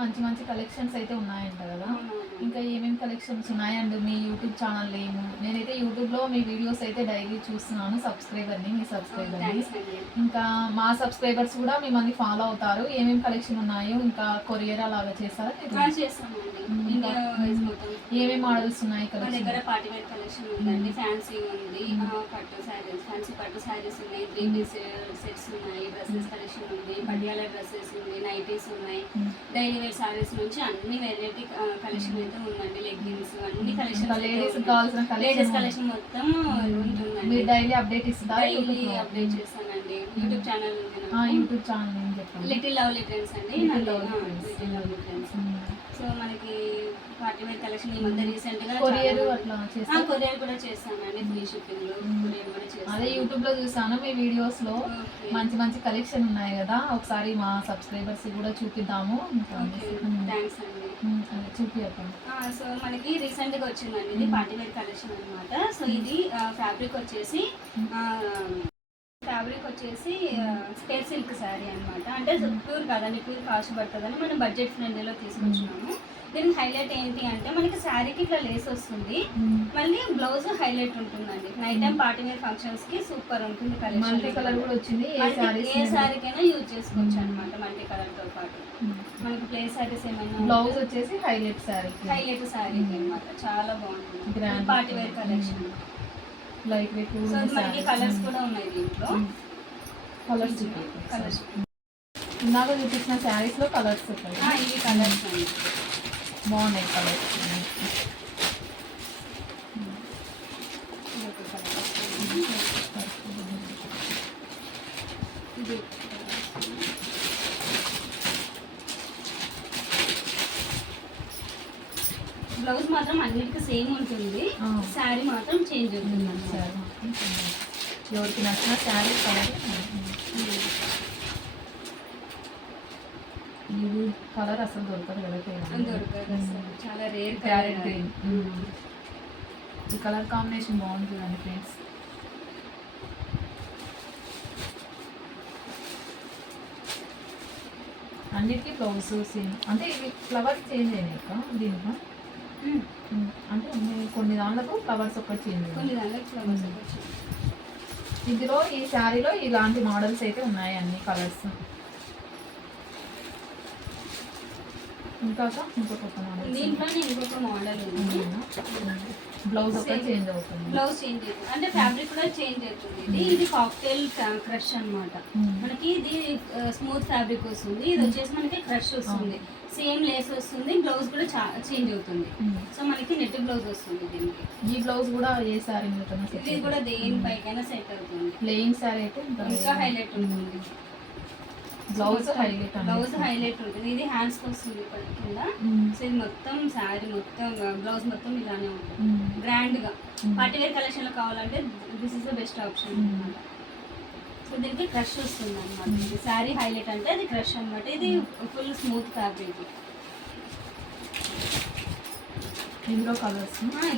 మంచి మంచి కలెక్షన్స్ అయితే ఉన్నాయంట కదా. ఇంకా ఏమేమి కలెక్షన్స్ ఉన్నాయండి మీ యూట్యూబ్ ఛానల్ ఏమో? నేనైతే యూట్యూబ్లో మీ వీడియోస్ అయితే డైలీ చూస్తున్నాను, సబ్స్క్రైబర్ని, మీ సబ్స్క్రైబర్ని. ఇంకా మా సబ్స్క్రైబర్స్ కూడా మిమ్మల్ని ఫాలో అవుతారు. ఏమేమి కలెక్షన్ ఉన్నాయో ఇంకా కొరియర్ అలాగా చేస్తారా? ఏమేమి మోడల్స్ ఉన్నాయి? దగ్గర పార్టీ వేర్ కలెక్షన్ ఉందండి, ఫ్యాన్సీ ఉంది, పట్టు శారీస్, ఫ్యాన్సీ పట్టు శారీస్ ఉన్నాయి, 3 పీస్ సెట్స్ ఉన్నాయి, డ్రెస్సెస్ కలెక్షన్ ఉంది, పటియాలా డ్రెస్సెస్ ఉంది, నైటీస్ ఉన్నాయి, డైలీ వేర్ శారీస్ నుంచి అన్ని వెరైటీ కలెక్షన్ అయితే ఉందండి. లెగ్గిన్స్ అన్ని కలెక్షన్, లేడీస్ కలెక్షన్ మొత్తం ఉంటుందండి. డైలీ అప్డేట్ ఇస్తుందా? డైలీ అప్డేట్ చేస్తానండి. YouTube channel YouTube channel little lovely trends అండి. Little lovely trends. సో మనకి పార్టీ వేర్ కలెక్షన్ ఈ మధ్య రీసెంట్ గా కొరియర్ కూడా చేస్తానండి, ఫ్రీ షిప్పింగ్ కొరియర్ కూడా చేస్తాను. అదే యూట్యూబ్ లో చూసాను మీ వీడియోస్ లో మంచి మంచి కలెక్షన్ ఉన్నాయి కదా, ఒకసారి మా సబ్స్క్రైబర్స్ కూడా చూపిద్దాము. థ్యాంక్స్ అండి. చూపిద్దాం. సో మనకి రీసెంట్ గా వచ్చిందండి ఇది పార్టీ వేర్ కలెక్షన్ అనమాట. సో ఇది ఫ్యాబ్రిక్ వచ్చేసి స్పేస్ సిల్క్ శారీ అనమాట. అంటే ప్యూర్ కాదండి, ప్యూర్ కాస్ట్ పడుతుందని మనం బడ్జెట్ ఫ్రెండ్లీలో తీసుకొచ్చినాము. దీనికి హైలైట్ ఏంటి అంటే మనకి శారీకి ఇట్లా లేస్ వస్తుంది, మళ్ళీ బ్లౌజ్ హైలైట్ ఉంటుందండి. Night time party wear functions కి సూపర్ ఉంటుంది కలెక్షన్. మల్టీ కలర్ కూడా వచ్చింది, ఏ శారీకైనా యూజ్ చేసుకోవచ్చు అనమాట. మల్టీ కలర్ తో పాటు మనకి ప్లేన్ శారీస్ ఏమైనా, బ్లౌజ్ వచ్చేసి హైలైట్ శారీ అనమాట. చాలా బాగుంటుంది party wear collection. Light weight. So మనకి కలర్స్ కూడా ఉన్నాయి దీంట్లో. కలర్స్ ఇందాక చూపించిన శారీస్ లో కలర్స్ ఉంటాయి. ఇవి కలర్స్ అండి, బాగున్నాయి కలర్స్. బ్లౌజ్ మాత్రం అన్నిటికీ సేమ్ ఉంటుంది, శారీ మాత్రం చేంజ్ అవుతుంది. ఎవరికి నచ్చిన శారీ కలర్. ఇది కలర్ అసలు దొరకదు కదా, చాలా రేర్. క్యారెట్ గ్రీన్ ఈ కలర్ కాంబినేషన్ బాగుంటుందండి ఫ్రెండ్స్. అన్నిటికీ బ్లౌజ్ సేమ్. అంటే ఇవి ఫ్లవర్స్ చేంజ్ అయినాయి దీంట్లో. అంటే కొన్ని దాంట్లకు ఫ్లవర్స్ ఒక్కటి చేంజ్ అయ్యాయి. ఇందులో ఈ శారీలో ఇలాంటి మోడల్స్ అయితే ఉన్నాయి, అన్ని కలర్స్. ఇంకా ఇంకొక మోడల్, దీంట్లో ఇంకొక మోడల్ ఉంది. బ్లౌజ్ ఒకటి చేంజ్ అవుతుంది, బ్లౌజ్ చేంజ్ అవుతుంది అంటే ఫ్యాబ్రిక్ కూడా చేంజ్ అవుతుంది. ఇది కాక్టైల్ క్రష్ అనమాట. మనకి ఇది స్మూత్ ఫ్యాబ్రిక్ వస్తుంది, ఇది వచ్చేసి మనకి క్రష్ వస్తుంది, సేమ్ లేస్ వస్తుంది, బ్లౌజ్ కూడా చేంజ్ అవుతుంది. సో మనకి నెట్ బ్లౌజ్ వస్తుంది దీనికి. ఈ బ్లౌజ్ కూడా ఏ శారీ ఇది కూడా దేనిపైకైనా సెట్ అవుతుంది. ప్లెయిన్ శారీ అయితే ఇంకా హైలైట్ ఉంటుంది. బ్లౌజ్ హైలైట్ ఉంటుంది. ఇది హ్యాండ్స్ కి వస్తుంది కింద. సో ఇది మొత్తం శారీ మొత్తం బ్లౌజ్ మొత్తం ఇలానే ఉంటుంది, గ్రాండ్ గా. పార్టీ వేర్ కలెక్షన్ లో కావాలంటే this is the best option అనమాట. సో దీనికి క్రష్ వస్తుంది అనమాట. ఇది శారీ హైలైట్ అంటే అది క్రష్ అనమాట. ఇది ఫుల్ స్మూత్ ఫ్యాబ్రిక్. ఇందులో కలర్స్ ఉన్నాయి.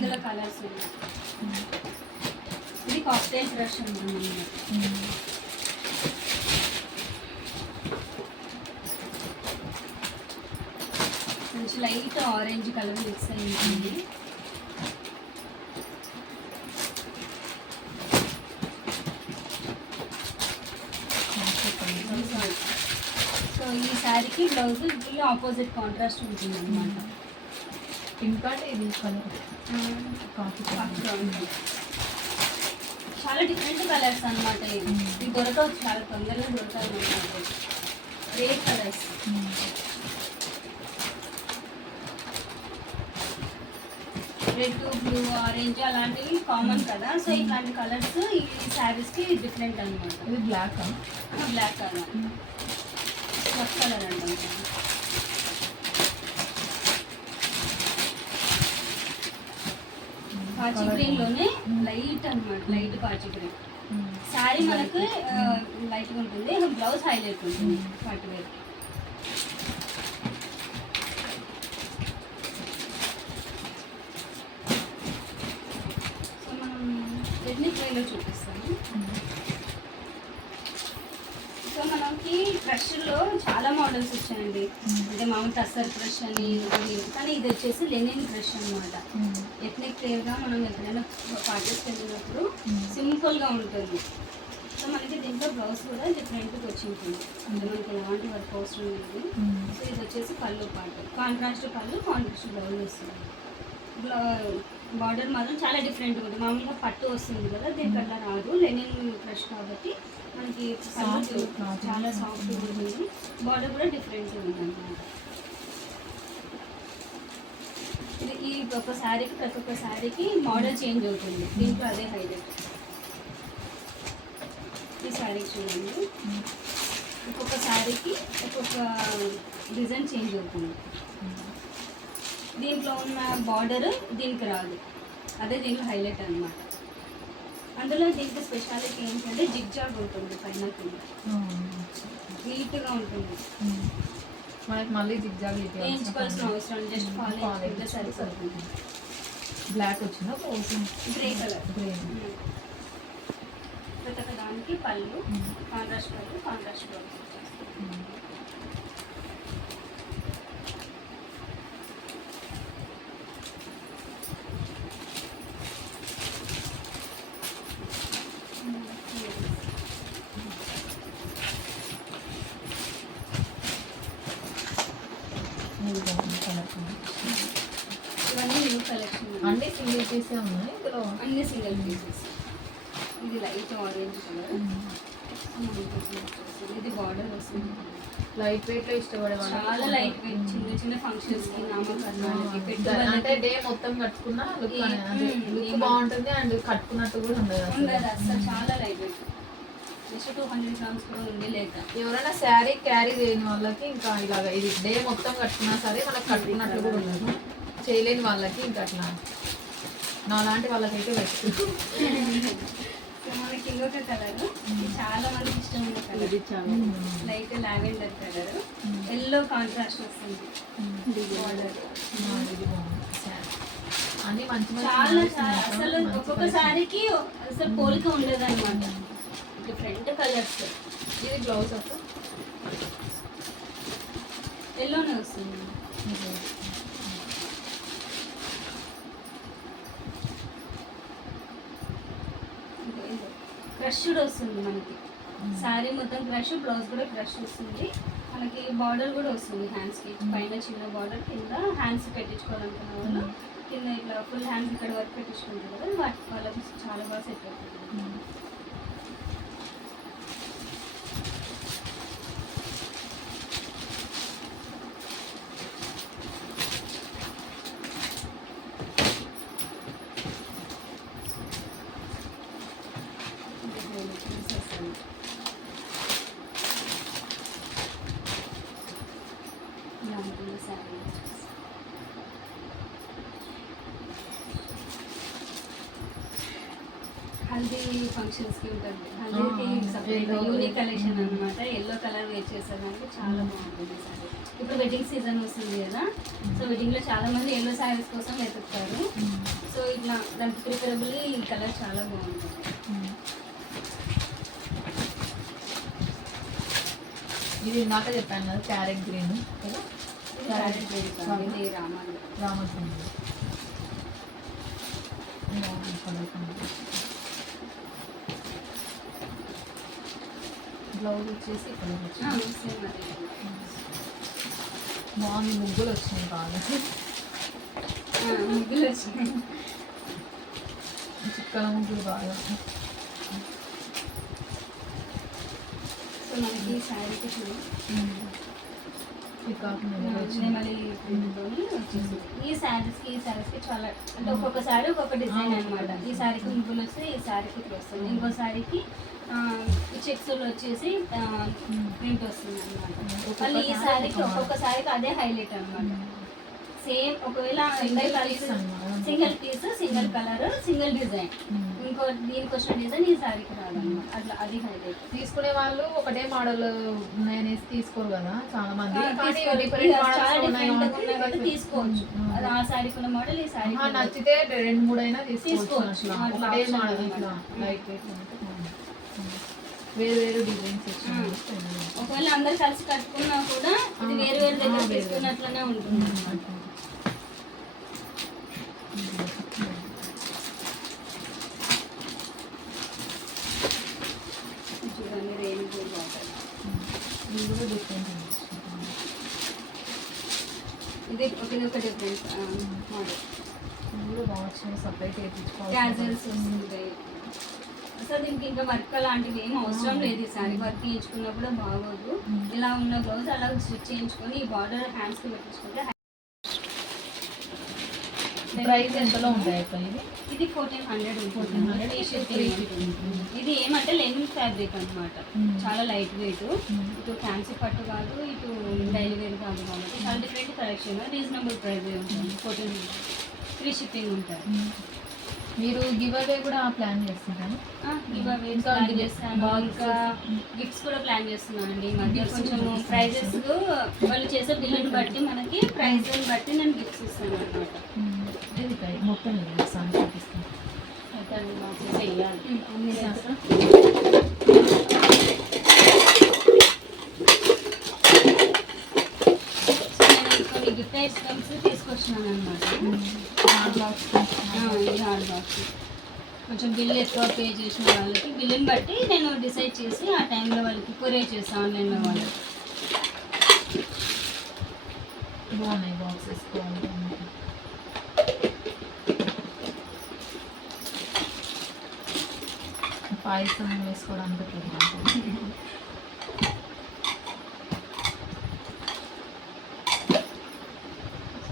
ఇది కాక్టైల్ క్రష్ అనమాట. మంచి లైట్ ఆరెంజ్ కలర్ మిక్స్ అయి ఉంటుంది. సో ఈ శారీకి బ్లౌజ్ ఆపోజిట్ కాంట్రాస్ట్ ఉంటుంది అనమాట. ఇంకా ఇది చాలా డిఫరెంట్ కలర్స్ అనమాట. ఇది దొరకవు, చాలా తొందరగా దొరకాలి అనమాట. Rare colours, red, blue, orange అలాంటివి కామన్ కదా. సో ఇట్లాంటి కలర్స్ ఈ శారీస్ కి డిఫరెంట్ అనమాట. ఇది బ్లాక్ కలర్, స్వచ్ కలర్ అంటాం. కాచి గ్రీన్ లోనే లైట్ అనమాట, లైట్ కాచి గ్రీన్. శారీ మనకు లైట్గా ఉంటుంది, బ్లౌజ్ హైలైట్ ఉంటుంది పార్టీ వేర్. సో మనం చూపిస్తాము. సో మనకి క్రష్లో చాలా మోడల్స్ వచ్చాయండి. అంటే మామూలు టస్సర్ క్రష్ అని ఇది, కానీ ఇది వచ్చేసి లెనిన్ క్రష్ అనమాట. ఎథ్నిక్ క్లియర్గా మనం ఎక్కడైనా పార్టీస్కి వెళ్ళినప్పుడు సింపుల్గా ఉంటుంది. సో మనకి దీంట్లో బ్లౌజ్ కూడా డిఫరెంట్గా వచ్చి ఉంటుంది. అంటే మనకి ఎలాంటి వర్క్ అవసరం లేదు. సో ఇది వచ్చేసి పళ్ళు పార్ట్, కాంట్రాస్ట్ పళ్ళు, కాంట్రాస్ట్ బ్లౌజ్ వస్తుంది. బార్డర్ మాత్రం చాలా డిఫరెంట్గా ఉంటుంది. మామూలుగా పట్టు వస్తుంది కదా, దీనికి అట్లా రాదు. లెనిన్ క్రష్ కాబట్టి మనకి చాలా సాఫ్ట్గా ఉంటుంది. బార్డర్ కూడా డిఫరెంట్గా ఉంటుంది అన్నమాట. ఇది ఈ ఒక్క శారీకి ప్రతి ఒక్క శారీకి మోడల్ చేంజ్ అవుతుంది. దీంట్లో అదే హైలైట్. ఈ శారీ చూడండి, ఒక్కొక్క శారీకి ఒక్కొక్క డిజైన్ చేంజ్ అవుతుంది. దీంట్లో ఉన్న బార్డర్ దీనికి రాదు, అదే దీంట్లో హైలైట్ అన్నమాట. అందులో దీనికి స్పెషాలిటీ ఏంటంటే జిగ్జాగ్ ఉంటుంది పైన కింద, నీట్గా ఉంటుంది. మనకి మళ్ళీ జిగ్జాగ్ వేయించుకోవాల్సిన అవసరం, జస్ట్ ఫాలో సరిపోతుంది. బ్లాక్ వచ్చిందా గ్రే కలర్. గ్రే. ప్రతి ఒక్క దానికి పళ్ళు, కాంట్రాస్ట్ పళ్ళు, కాంట్రాస్ట్ బ్లౌజ్. ఇవన్నీ న్యూ కలెక్షన్, అన్ని సింగిల్ పీసే ఉన్నాయి ఇందులో. అన్ని సింగిల్ పీసెస్. ఇది లైట్ ఆరెంజ్ కలర్, ఇది బార్డర్ వస్తుంది. లైట్ వెయిట్ లో ఇష్టపడే వాళ్ళు చాలా లైట్ వెయిట్, చిన్న చిన్న ఫంక్షన్స్ కి, నామకరణాలకి, అంటే పెట్టుబడులకి డే మొత్తం కట్టుకున్నా లుక్ బాగుంటుంది అండ్ కట్టుకున్నట్టు కూడా ఉండదు ఉండదు అసలు. చాలా లైట్ వెయిట్, జస్ట్ 200 గ్రామ్స్ కూడా ఉంది లేక. ఎవరైనా శారీ క్యారీ చేయని వాళ్ళకి ఇంకా ఇలాగ ఇది డే మొత్తం కట్టుకున్నా సరే మనకు కట్టుకున్నట్టు కూడా ఉండదు. చేయలేని వాళ్ళకి ఇంకా అట్లా నాలాంటి వాళ్ళకైతే బెస్ట్. మనకి ఇంకొక కలర్, చాలా మందికి ఇష్టం ఉన్న కలర్, చాలా light lavender colour, yellow contrast వస్తుంది. అన్ని మంచి చాలా అసలు ఒక్కొక్క సారీకి అసలు పోలిక ఉండదు అనమాట. Different colours. ఇది బ్లౌజ్ అప్పుడు ఎల్లోనే వస్తుంది. క్రష్ వస్తుంది మనకి. శారీ మొత్తం క్రష్, బ్లౌజ్ కూడా క్రష్ వస్తుంది. మనకి బార్డర్ కూడా వస్తుంది హ్యాండ్స్కి. పైన చిన్న బార్డర్, కింద హ్యాండ్స్ పెట్టించుకోవాలనుకున్న వాళ్ళు కింద ఇట్లా ఫుల్ హ్యాండ్స్ ఇక్కడ వరకు పెట్టించుకుంటారు కదా, వాటి వాళ్ళకి చాలా బాగా సెట్ అవుతుంది. హల్దీ ఫంక్షన్స్కి ఉంటుంది. హల్దీకి సపరేట్ యూనిక్ కలెక్షన్ అనమాట. ఎల్లో కలర్ వేర్ చేసేదానికి చాలా బాగుంటుంది సారీ. ఇప్పుడు వెడ్డింగ్ సీజన్ వస్తుంది కదా, సో వెడ్డింగ్లో చాలా మంది ఎల్లో శారీస్ కోసం వెతుకుతారు. సో ఇట్లా దానికి ప్రిఫరబుల్ ఈ కలర్ చాలా బాగుంటుంది. ఇది ఇందాక చెప్పాను కదా క్యారెట్ గ్రీన్ కదా, క్యారెట్ గ్రీన్, ఇది రామసింగ్ బ్లౌజ్ వచ్చేసి ఇక్కడ బాగుంది. ముగ్గులు వచ్చినాయి బాగా, ముగ్గులు వచ్చినాయి, చిక్కల ముగ్గులు బాగా. సో మనకి ఈ శారీకి ఈ శారీస్కి చాలా అంటే ఒక్కొక్క శారీ ఒక్కొక్క డిజైన్ అనమాట. ఈ శారీకి ముగ్గులు వస్తే ఈ శారీకి ఇట్లా వస్తుంది. ఇంకో శారీకి చెక్స్లు వచ్చేసి ప్రింట్ వస్తుంది అనమాట. మళ్ళీ ఈ శారీకి ఒక్కొక్క శారీకి అదే హైలైట్ అనమాట. సేమ్ ఒకవేళ single piece, single colour, single design. ఇంకో దీనికి వచ్చిన డిజైన్ ఈ శారీకి రాదన్నమాట. అట్లా అది హైలైట్. తీసుకునే వాళ్ళు ఒకటే మోడల్ ఉన్నాయనేసి తీసుకోరు కదా చాలా మంది. తీసుకోవచ్చు. అది ఆ శారీకి ఉన్న మోడల్ ఈ శారీ నచ్చితే 2-3 అయినా తీసుకోవచ్చు. ఒకటే మోడల్ ఇట్లా లైట్ వెయిట్. వేరు వేరు డిజైన్స్ వచ్చినాయి. ఒకవేళ అందరు కలిసి కట్టుకున్నా కూడా ఇది వేరు వేరు దగ్గర తీసుకున్నట్లనే ఉంటుంది అన్నమాట. చూడండి రెయిన్ కోట్ వాటర్, ఇది కూడా డిఫరెంట్ ఇది ఒక డిఫరెంట్ మోడల్. ఇది కూడా బాగా వచ్చినాయి. సపరేట్ వేయించుకోవాలి. క్యాజువల్స్ వస్తుంటాయి. అసలు దీనికి ఇంకా వర్క్ అలాంటివి ఏం అవసరం లేదు. ఈ సారీ వర్క్ చేయించుకున్నా కూడా బాగోదు. ఇలా ఉన్న బ్లౌజ్ అలా స్టిచ్ చేయించుకొని ఈ బార్డర్ హ్యాండ్స్కి పెట్టించుకుంటే. ప్రైస్ ఎంతలో ఉంటాయి అక్క ఇది? ఇది 1400 ఉంటుంది. ఇది ఏమంటే లెనిన్ ఫ్యాబ్రిక్ అన్నమాట. చాలా లైట్ వెయిట్. ఇటు ఫ్యాన్సీ పట్టు కాదు, ఇటు డైలీ వేర్ కాదు కాబట్టి చాలా డిఫరెంట్ కలెక్షన్. రీజనబుల్ ప్రైస్ ఉంటుంది. 1400 ఫ్రీ షిప్పింగ్ ఉంటుంది. మీరు గివ్ అవే కూడా ప్లాన్ చేస్తారా? గివ్ అవే ప్లాన్ చేస్తాను. ఇంకా గిఫ్ట్స్ కూడా ప్లాన్ చేస్తున్నానండి. ఈ మధ్య కొంచెం ప్రైజెస్ వాళ్ళు చేసే బిల్లుని బట్టి మనకి ప్రైజ్ని బట్టి నేను గిఫ్ట్స్ ఇస్తాను అనమాట. ఇది మొత్తం చూపిస్తాను. అయితే అన్ని బాక్సెస్ వేయాలి. అన్ని చేస్తాను. కొన్ని గిఫ్ట్ ఐటమ్స్ తీసుకొచ్చినాను అనమాట. ఇది హార్డ్ బాక్స్. కొంచెం బిల్ ఎక్కువ పే చేసిన వాళ్ళకి బిల్లుని బట్టి నేను డిసైడ్ చేసి ఆ టైంలో వాళ్ళకి కొరియర్ చేస్తాను ఆన్లైన్లో వాళ్ళకి. బాగున్నాయి బాక్సెస్. పాయసం వేసుకోవడానికి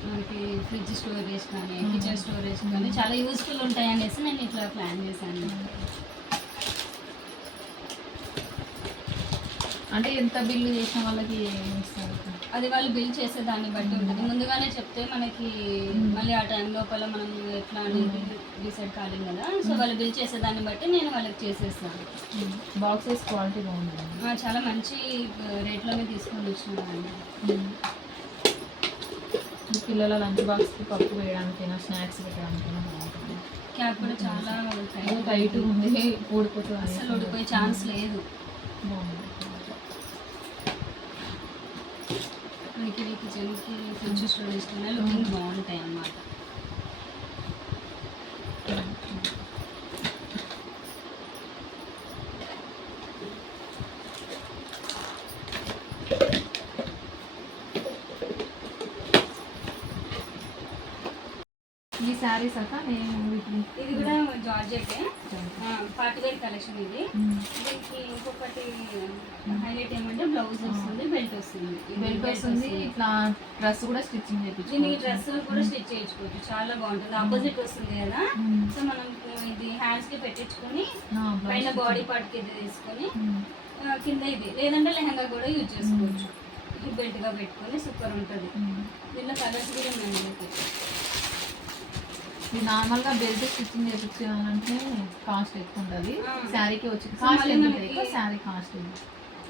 మనకి ఫ్రిడ్జ్ స్టోరేజ్ కానీ కిచెన్ స్టోరేజ్ కానీ చాలా యూస్ఫుల్ ఉంటాయి అనేసి నేను ఇట్లా ప్లాన్ చేశాను. అంటే ఎంత బిల్లు చేసిన వాళ్ళకి ఇస్తారు? అది వాళ్ళు బిల్ చేసే దాన్ని బట్టి ఉంటుంది. ముందుగానే చెప్తే మనకి మళ్ళీ ఆ టైం లోపల మనం ఎట్లా అనేది డిసైడ్ కాలేం కదా. సో వాళ్ళు బిల్ చేసే దాన్ని బట్టి నేను వాళ్ళకి చేసేస్తాను. బాక్సెస్ క్వాలిటీ బాగుంది. చాలా మంచి రేట్లోనే తీసుకొని వచ్చినానండి. పిల్లల లంచ్ బాక్స్కి పప్పు వేయడానికైనా స్నాక్స్ పెట్టడానికైనా బాగుంటుంది. క్యాప్ కూడా చాలా టైట్ ఉంది. ఊడిపోతుంది. అసలు ఊడిపోయే ఛాన్స్ లేదు. బాగుంది. మనకి కిచెన్కి ఫ్రిడ్జ్ స్టోరేజ్ కన్నా లుకింగ్ బాగుంటాయి అన్నమాట. ఈ శారీస్ అక్క ఇది కూడా జార్జెట్ పార్టీ వేర్ కలెక్షన్. ఇది దీనికి ఇంకొకటి హైలైట్ ఏమంటే బ్లౌజ్ వస్తుంది, బెల్ట్ వస్తుంది. బెల్ట్ వస్తుంది. ఇట్లా డ్రెస్ కూడా స్టిచ్చింగ్ చేయించుకోవచ్చు. దీనికి డ్రెస్ కూడా స్టిచ్ చేయించుకోవచ్చు. చాలా బాగుంటుంది. ఆపోజిట్ వస్తుంది కదా. సో మనం ఇది హ్యాండ్స్ కి పెట్టించుకొని పైన బాడీ పార్ట్ కి తీసుకొని కింద ఇది లేదంటే లెహంగా కూడా యూజ్ చేసుకోవచ్చు. హిప్ బెల్ట్ గా పెట్టుకొని సూపర్ ఉంటుంది. దీనిలో కలర్స్ కూడా ఉన్నాయి. ఇది నార్మల్గా బెల్ట్ స్టిచ్చింగ్ చేయించాలంటే కాస్ట్ ఎక్కువ ఉంటుంది. శారీకి వచ్చి కాస్ట్ ఎంత ఉంటుంది? శారీ కాస్ట్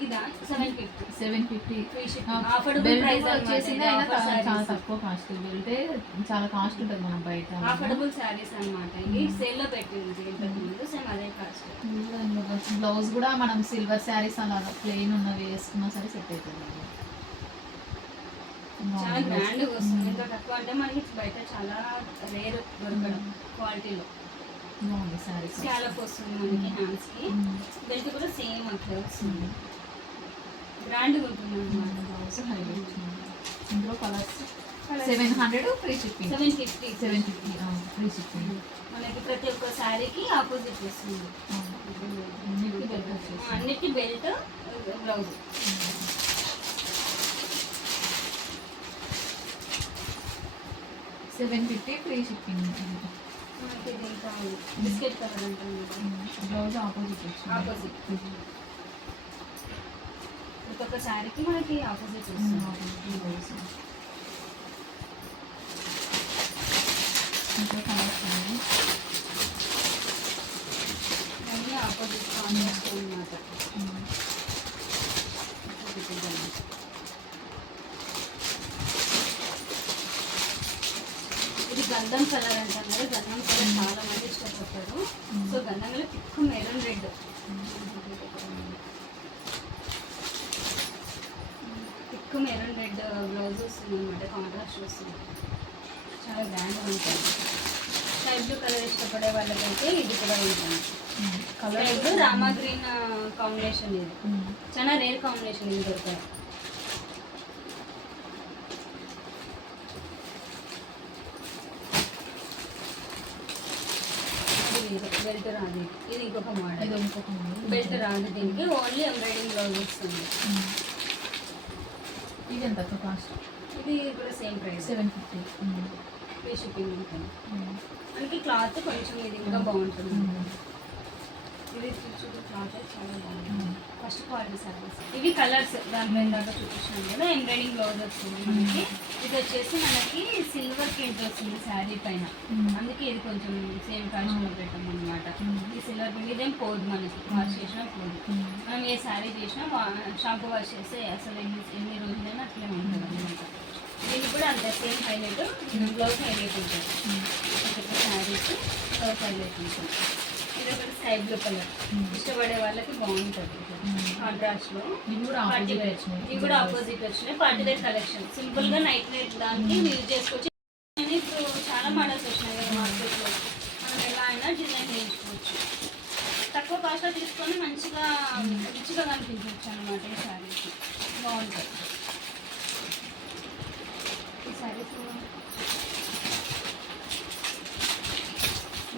ఇదా 750 బెల్ట్ వచ్చేసింది. అయినా చాలా తక్కువ కాస్ట్. బెల్టే చాలా కాస్ట్ ఉంటుంది మనం బయట. అఫోర్డబుల్ శారీస్ అన్నమాట. ఇది సేల్ లో పెట్టింది ఇంతకుముందు. సేమ్ అదే కాస్ట్. బ్లౌజ్ కూడా మనం సిల్వర్ శారీస్ అలా ప్లెయిన్ ఉన్నవి వేసుకున్నా సరే సెట్ అవుతుంది. చాలా గ్రాండ్ వస్తుంది. ఇంకా తక్కువ అంటే మనకి బయట చాలా రేర్ దొరకడం క్వాలిటీలో. బాగుంది శారీస్. స్కాలప్ వస్తుంది మనకి హ్యాండ్స్ కి. బెల్ట్ కూడా సేమ్ అట్లా వస్తుంది. గ్రాండ్గా ఉంటుంది అన్నమాట. Blouse highlight. ఇందులో colours 700 free shipping. 750 free shipping. మనకి ప్రతి ఒక్క శారీకి ఆపోజిట్ వస్తుంది. అన్నిటికీ బెల్ట్ బ్లౌజ్. $750 free shipping. మనకి ఇంకా బిస్కెట్ కలర్ ఉంటుంది. బ్లౌజ్ ఆపోజిట్ వచ్చింది. ఆపోజిట్ ప్రతి ఒక్క శారీకి మనకి ఆపోజిట్ వస్తుంది. బ్లౌజ్ ఇంకా కలర్స్ ఉన్నాయి. అన్నీ ఆపోజిట్ కాంట్రాస్ట్ అన్నమాట. ఇది గంధం కలర్ అంటాం కదా, గంధం కలర్ చాలా మంది ఇష్టపడతారు. సో గంధంలో thick maroon red, thick maroon red blouse వస్తుంది అనమాట, కాంట్రాస్ట్ వస్తుంది, చాలా గ్రాండ్గా ఉంటుంది. స్కై బ్లూ కలర్ ఇష్టపడే వాళ్ళకైతే ఇది కూడా ఉంటుంది. Sky blue Rama green combination, ఇది చాలా రేర్ కాంబినేషన్, ఇది దొరుకుతాయి. బెల్ట్ రాదు, ఇది ఇంకొక మోడల్. బెల్ట్ రాదు, దీనికి ఓన్లీ ఎంబ్రాయిడింగ్ బ్లౌజ్ వస్తుంది. ఇది ఎంత కాస్ట్? ఇది కూడా సేమ్ ప్రైస్, 750. ఫ్రీ షిప్పింగ్ ఉంటుంది. మనకి క్లాత్ కొంచెం ఇది ఇంకా బాగుంటుంది. ఇది క్లాత్ చాలా బాగుంటుంది, ఫస్ట్ క్వాలిటీ సర్వీస్. ఇవి కలర్స్ దాంట్లో ఇందాక చూపించాను కదా, ఎంబ్రాయిడింగ్ బ్లౌజ్ వస్తుంది మనకి. ఇది వచ్చేసి మనకి సిల్వర్ ప్రింట్ వస్తుంది శారీ పైన, అందుకే ఇది కొంచెం సేమ్ కాస్ట్లో పెట్టాం అనమాట. ఈ సిల్వర్ ప్రింట్ ఇదేం పోదు, మనకి వాష్ చేసినా పోదు. మనం ఏ శారీ చేసినా షాంపూ వాష్ చేస్తే అసలు ఎన్ని రోజులైనా అట్లే ఉంటుంది అనమాట. దీనికి కూడా అంత సేమ్ హైలైట్, బ్లౌజ్ హైలైట్ ఉంటుంది. శారీస్ బ్లౌజ్ హైలైట్ ఉంటుంది. ఇది ఒకటి స్కై బ్లూ కలర్, ఇష్టపడే వాళ్ళకి బాగుంటుంది కాంట్రాస్ట్లో. ఇవి కూడా ఆపోజిట్ వచ్చినాయి. పార్టీ వేర్ కలెక్షన్, సింపుల్ గా నైట్ వేర్ దానికి యూజ్ చేసుకోవచ్చు. ఇప్పుడు చాలా మోడల్స్ వచ్చినాయి కదా మార్కెట్లో, మనం ఎలా అయినా డిజైన్ చేయించుకోవచ్చు. తక్కువ కాస్ట్లో తీసుకొని మంచిగా రిచ్గా కనిపించవచ్చు అనమాట. ఈ శారీస్ బాగుంటుంది. ఈ శారీస్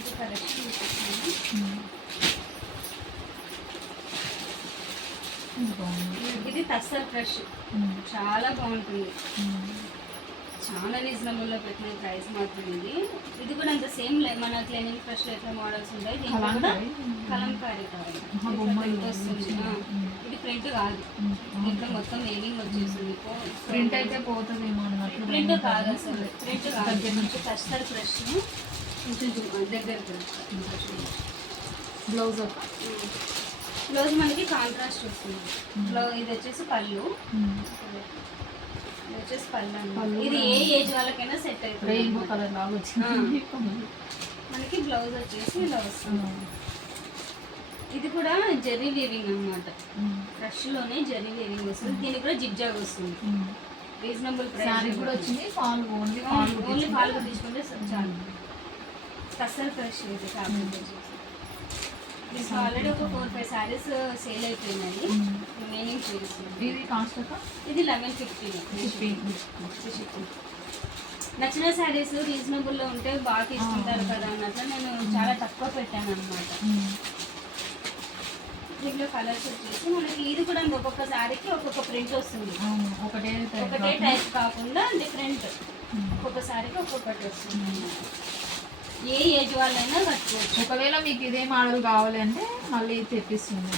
ఇది కలెక్షన్ చూపిస్తున్నాను. ఇది టస్సర్ క్రష్, చాలా బాగుంటుంది. చాలా రీజనబుల్లో పెట్టిన ప్రైస్ మాత్రం ఇది. ఇది కూడా అంత సేమ్ మన క్లీనింగ్ ఫ్రెష్లో ఎట్లా మోడల్స్ ఉంటాయి, దీంట్లో కూడా కలంకారీ కావాలి వస్తుంది. ఇది ప్రింట్ కాదు, దీంట్లో మొత్తం వేవింగ్ వచ్చేస్తుంది. ప్రింట్ అయితే పోతుందేమో అన్నట్లు. ప్రింట్ కాదు, అసలు ప్రింట్ కాదు. టస్సర్ క్రష్ దగ్గర బ్లౌజ్ బ్లౌజ్ మనకి కాంట్రాస్ట్ వస్తుంది. బ్లౌజ్ ఇది వచ్చేసి పళ్ళు, ఇది వచ్చేసి పళ్ళు. ఇది ఏ ఏజ్ వాళ్ళకైనా సెట్ అవుతుంది. రెయిన్బో కలర్ లాగా వచ్చింది. మనకి బ్లౌజ్ వచ్చేసి ఇలా వస్తుంది. ఇది కూడా జెర్రీ వీవింగ్ అనమాట, క్రష్లోనే జెర్రీ వీవింగ్ వస్తుంది. దీనికి కూడా జిగ్జాగ్ వస్తుంది. రీజనబుల్ ప్రైస్ కూడా వచ్చింది. ఓన్లీ ఫాల్ తీసుకుంటే చాలు. టస్సర్ క్రష్ ఇది ఫ్యాబ్రిక్ వచ్చేసి. దీనికి ఆల్రెడీ ఒక 4-5 శారీస్ సేల్ అయిపోయినాయి, రిమైనింగ్ చూపిస్తుంది. ఇది కాస్ట్ ఇది 1150. నచ్చిన శారీస్ రీజనబుల్లో ఉంటే బాగా తీసుకుంటారు కదా అన్నట్లు నేను చాలా తక్కువ పెట్టాను అనమాట. దీంట్లో కలర్స్ వచ్చేసి మనకి ఇది కూడా ఒక్కొక్క శారీకి ఒక్కొక్క ప్రింట్ వస్తుంది. ఒకటే టైప్ కాకుండా డిఫరెంట్, ఒక్కొక్క శారీకి ఒక్కొక్కటి వస్తుంది. ఏ ఏజ్ వాళ్ళైనా కట్టుకోవచ్చు. ఒకవేళ మీకు ఇదే మోడల్ కావాలి అంటే మళ్ళీ తెప్పిస్తుంది.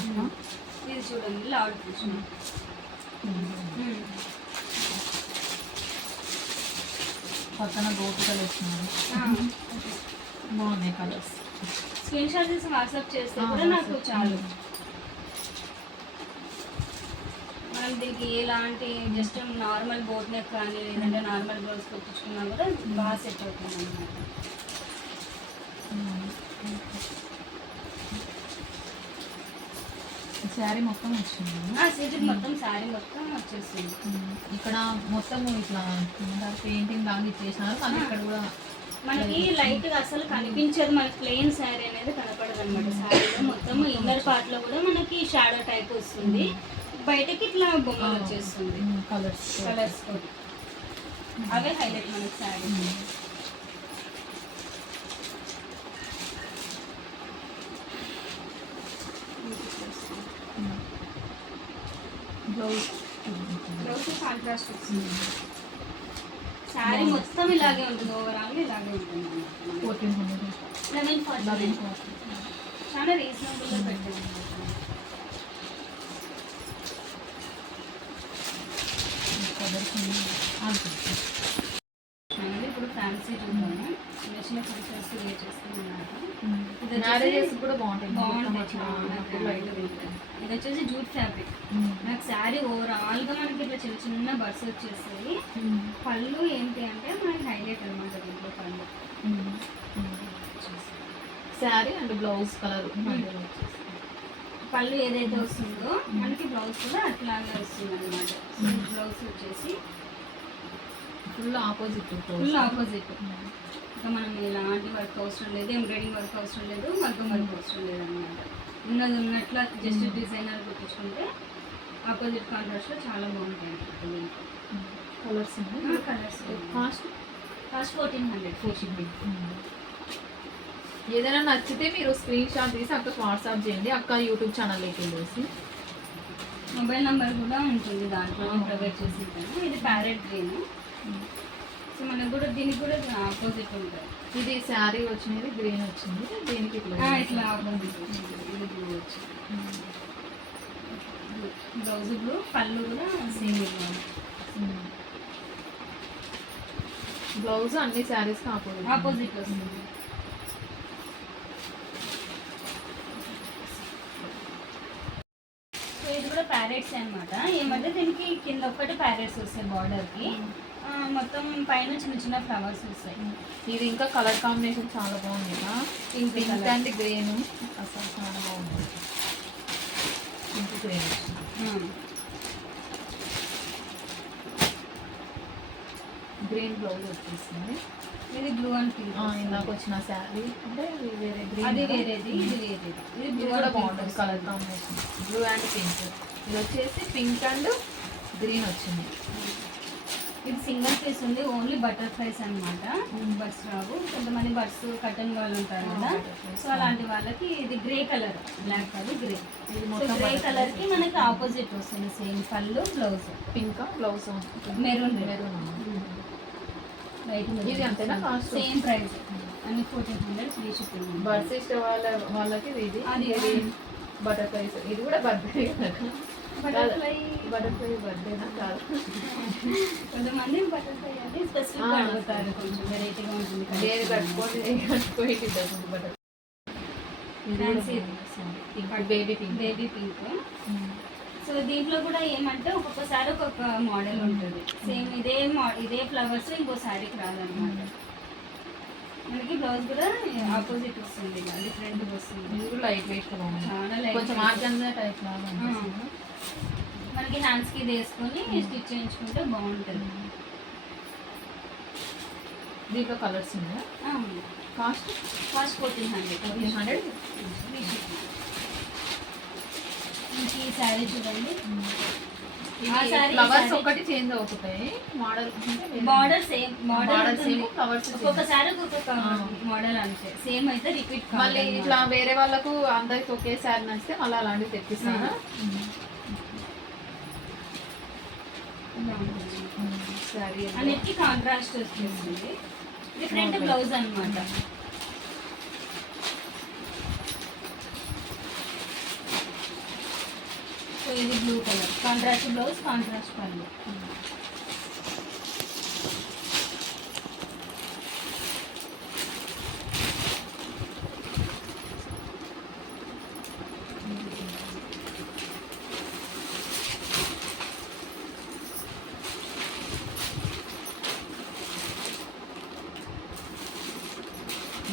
ఇది చూడండి లాడ్ కృష్ణ, పక్కన గోటు కలెక్షన్ బాగున్నాయి కలర్స్. స్క్రీన్ షాట్ తీసి వాట్సాప్ చేస్తే కూడా నాకు చాలు. మనం దీనికి ఎలాంటి జస్ట్ నార్మల్ బోట్ నెక్ కానీ లేదంటే నార్మల్ బ్లౌజ్ కుట్టించుకున్నా కూడా బాగా సెట్ అవుతుంది అన్నమాట. శారీ మొత్తం వచ్చింది. మొత్తం శారీ మొత్తం వచ్చేసింది. ఇక్కడ మొత్తం ఇట్లా పెయింటింగ్ లాగా ఇచ్చేసినారు, కానీ ఇక్కడ కూడా మనకి లైట్ గా అసలు కనిపించదు. మనకి ప్లెయిన్ శారీ అనేది కనపడదు అనమాట. శారీలో మొత్తం ఇన్నర్ పార్ట్ లో కూడా మనకి షాడో టైప్ వస్తుంది, బయటకి ఇట్లా బొమ్మలు వచ్చేస్తుంది కలర్స్ తోటి. అవే హైలైట్ మనకి శారీ. బ్లౌజ్ కాంట్రాస్ట్ వస్తుంది. శారీ మొత్తం ఇలాగే ఉంటుంది, ఓవరాల్ ఇలాగే ఉంటుంది. 1140 చాలా రీజనబుల్గా పెట్టాను. ఇప్పుడు ఫ్యాన్సీ చూద్దాము. చిన్న ఫంక్షన్స్ క్రియేట్ చేస్తున్నాను. కూడా బాగుంటాయి. ఇది వచ్చేసి జూట్ ఫ్యాబ్రిక్. నాకు శారీ ఓవరాల్గా మనకి ఇట్లా చిన్న చిన్న బర్డ్స్ వచ్చేస్తాయి. పళ్ళు ఏంటి అంటే మనకి హైలైట్ అనమాట. దీంట్లో పళ్ళు శారీ అండ్ బ్లౌజ్ కలర్ పళ్ళు ఏదైతే వస్తుందో మనకి బ్లౌజ్ కూడా అట్లాగే వస్తుంది అనమాట. బ్లౌజ్ వచ్చేసి ఫుల్ ఆపోజిట్. ఇంకా మనం ఎలాంటి వర్క్ అవసరం లేదు, ఎంబ్రాయిడింగ్ వర్క్ అవసరం లేదు, మగ్గం వర్క్ అవసరం లేదు అనమాట. ఉన్నది ఉన్నట్ల జస్ట్ డిజైనర్ కుట్టించుకుంటే ఆపోజిట్ కాంట్రాస్ట్లో చాలా బాగుంటాయి అనమాట. Colours colours cost 1400. ఏదైనా నచ్చితే మీరు స్క్రీన్ షాట్ తీసి అక్క వాట్సాప్ చేయండి. అక్క యూట్యూబ్ ఛానల్లోకి వెళ్ళేసి మొబైల్ నెంబర్ కూడా ఉంటుంది దాంట్లో ప్రొవైడ్ చేసి ఉంటాను. ఇది ప్యారెట్ గ్రీన్. సో మనకు కూడా దీనికి కూడా ఆపోజిట్ ఉంటుంది. ఇది శారీ వచ్చినది గ్రీన్ వచ్చింది, దీనికి ఇట్లా ఆపోజిట్ వచ్చింది. ఇది బ్లూ వచ్చింది, బ్లౌజ్ బ్లూ, పళ్ళు కూడా సేమ్ ఇవ్వాలి. బ్లౌజ్ అన్ని శారీస్కి ఆపోజిట్ వస్తుంది. సో ఇది కూడా ప్యారెట్స్ అనమాట. ఏమంటే దీనికి కింద ఒక్కటి ప్యారెట్స్ వస్తాయి బార్డర్కి, మొత్తం పైన చిన్న చిన్న ఫ్లవర్స్ వస్తాయి. ఇది ఇంకా కలర్ కాంబినేషన్ చాలా బాగుంది కదా, పింక్ అండ్ గ్రీన్ అసలు చాలా బాగుంది. పింక్ గ్రీన్ గ్రీన్ బ్లౌజ్ వచ్చేసింది. ఇది బ్లూ అండ్ పింక్. ఇందాక వచ్చిన శారీ అంటే వేరే గ్రీన్, అది వేరేది, ఇది వేరేది. ఇది బ్లూ కూడా బాగుంటుంది colour combination, blue and pink. ఇది వచ్చేసి పింక్ అండ్ గ్రీన్ వచ్చింది. ఇది సింగిల్ పీస్ ఉంది, ఓన్లీ బటర్ఫ్లైస్ అనమాట. బర్డ్స్ రావు. కొంతమంది బర్డ్స్ కటన్ వాళ్ళు ఉంటారు కదా, సో అలాంటి వాళ్ళకి ఇది గ్రే కలర్, బ్లాక్ కాదు గ్రే. గ్రే కలర్ కి మనకి ఆపోజిట్ వస్తుంది. సేమ్ పళ్ళు, బ్లౌజ్ పింక్, బ్లౌజ్ మెరూన్. ఇది అంతేనా కాస్ట్? సేమ్ ప్రైస్ అన్ని 1400 ఫ్రీ షిప్పింగ్. బర్డ్స్ ఇష్టం వాళ్ళకి ఇది బటర్ఫ్లైస్. ఇది కూడా బర్త్డే బటర్ఫ్లై బర్త్డేనా కాదు, కొంతమంది బటర్ఫ్లై అని స్పెసిఫిక్ అడుగుతారు, కొంచెం వెరైటీగా ఉంటుంది. నేను కట్టుకోయి బటర్ బేబీ పింక్. సో దీంట్లో కూడా ఏమంటే ఒక్కొక్కసారి ఒక్కొక్క మోడల్ ఉంటుంది. సేమ్ ఇదే ఫ్లవర్స్ ఇంకో శారీకి రాదనమాట. మనకి బ్లౌజ్ కూడా ఆపోజిట్ వస్తుంది, డిఫరెంట్ వస్తుంది. ఇది లైట్ వెయిట్ చాలా లైట్, కొంచెం ఆర్గంజా టైప్ లాగా. మనకి హ్యాండ్స్కి ఇది వేసుకొని స్టిచ్ చేయించుకుంటే బాగుంటుంది. దీంట్లో కలర్స్ ఉన్నాయా? కాస్ట్ 1400. ఈ శారీ చూడండి, ఫ్లవర్స్ ఒకటి చేంజ్ అవుతాయి, model border same model same, flowers ఒక్కొక్కసారి ఒక్కొక్క మోడల్ అంటే సేమ్ అయితే రిపీట్. మళ్ళీ ఇట్లా వేరే వాళ్ళకు అందరికి ఒకేసారి నచ్చితే మళ్ళీ అలాంటివి తెప్పిస్తాను. అన్నిటికీ కాంట్రాస్ట్ వస్తుంది, డిఫరెంట్ బ్లౌజ్ అనమాట. సో ఇది blue colour, contrast blouse, contrast పళ్ళు.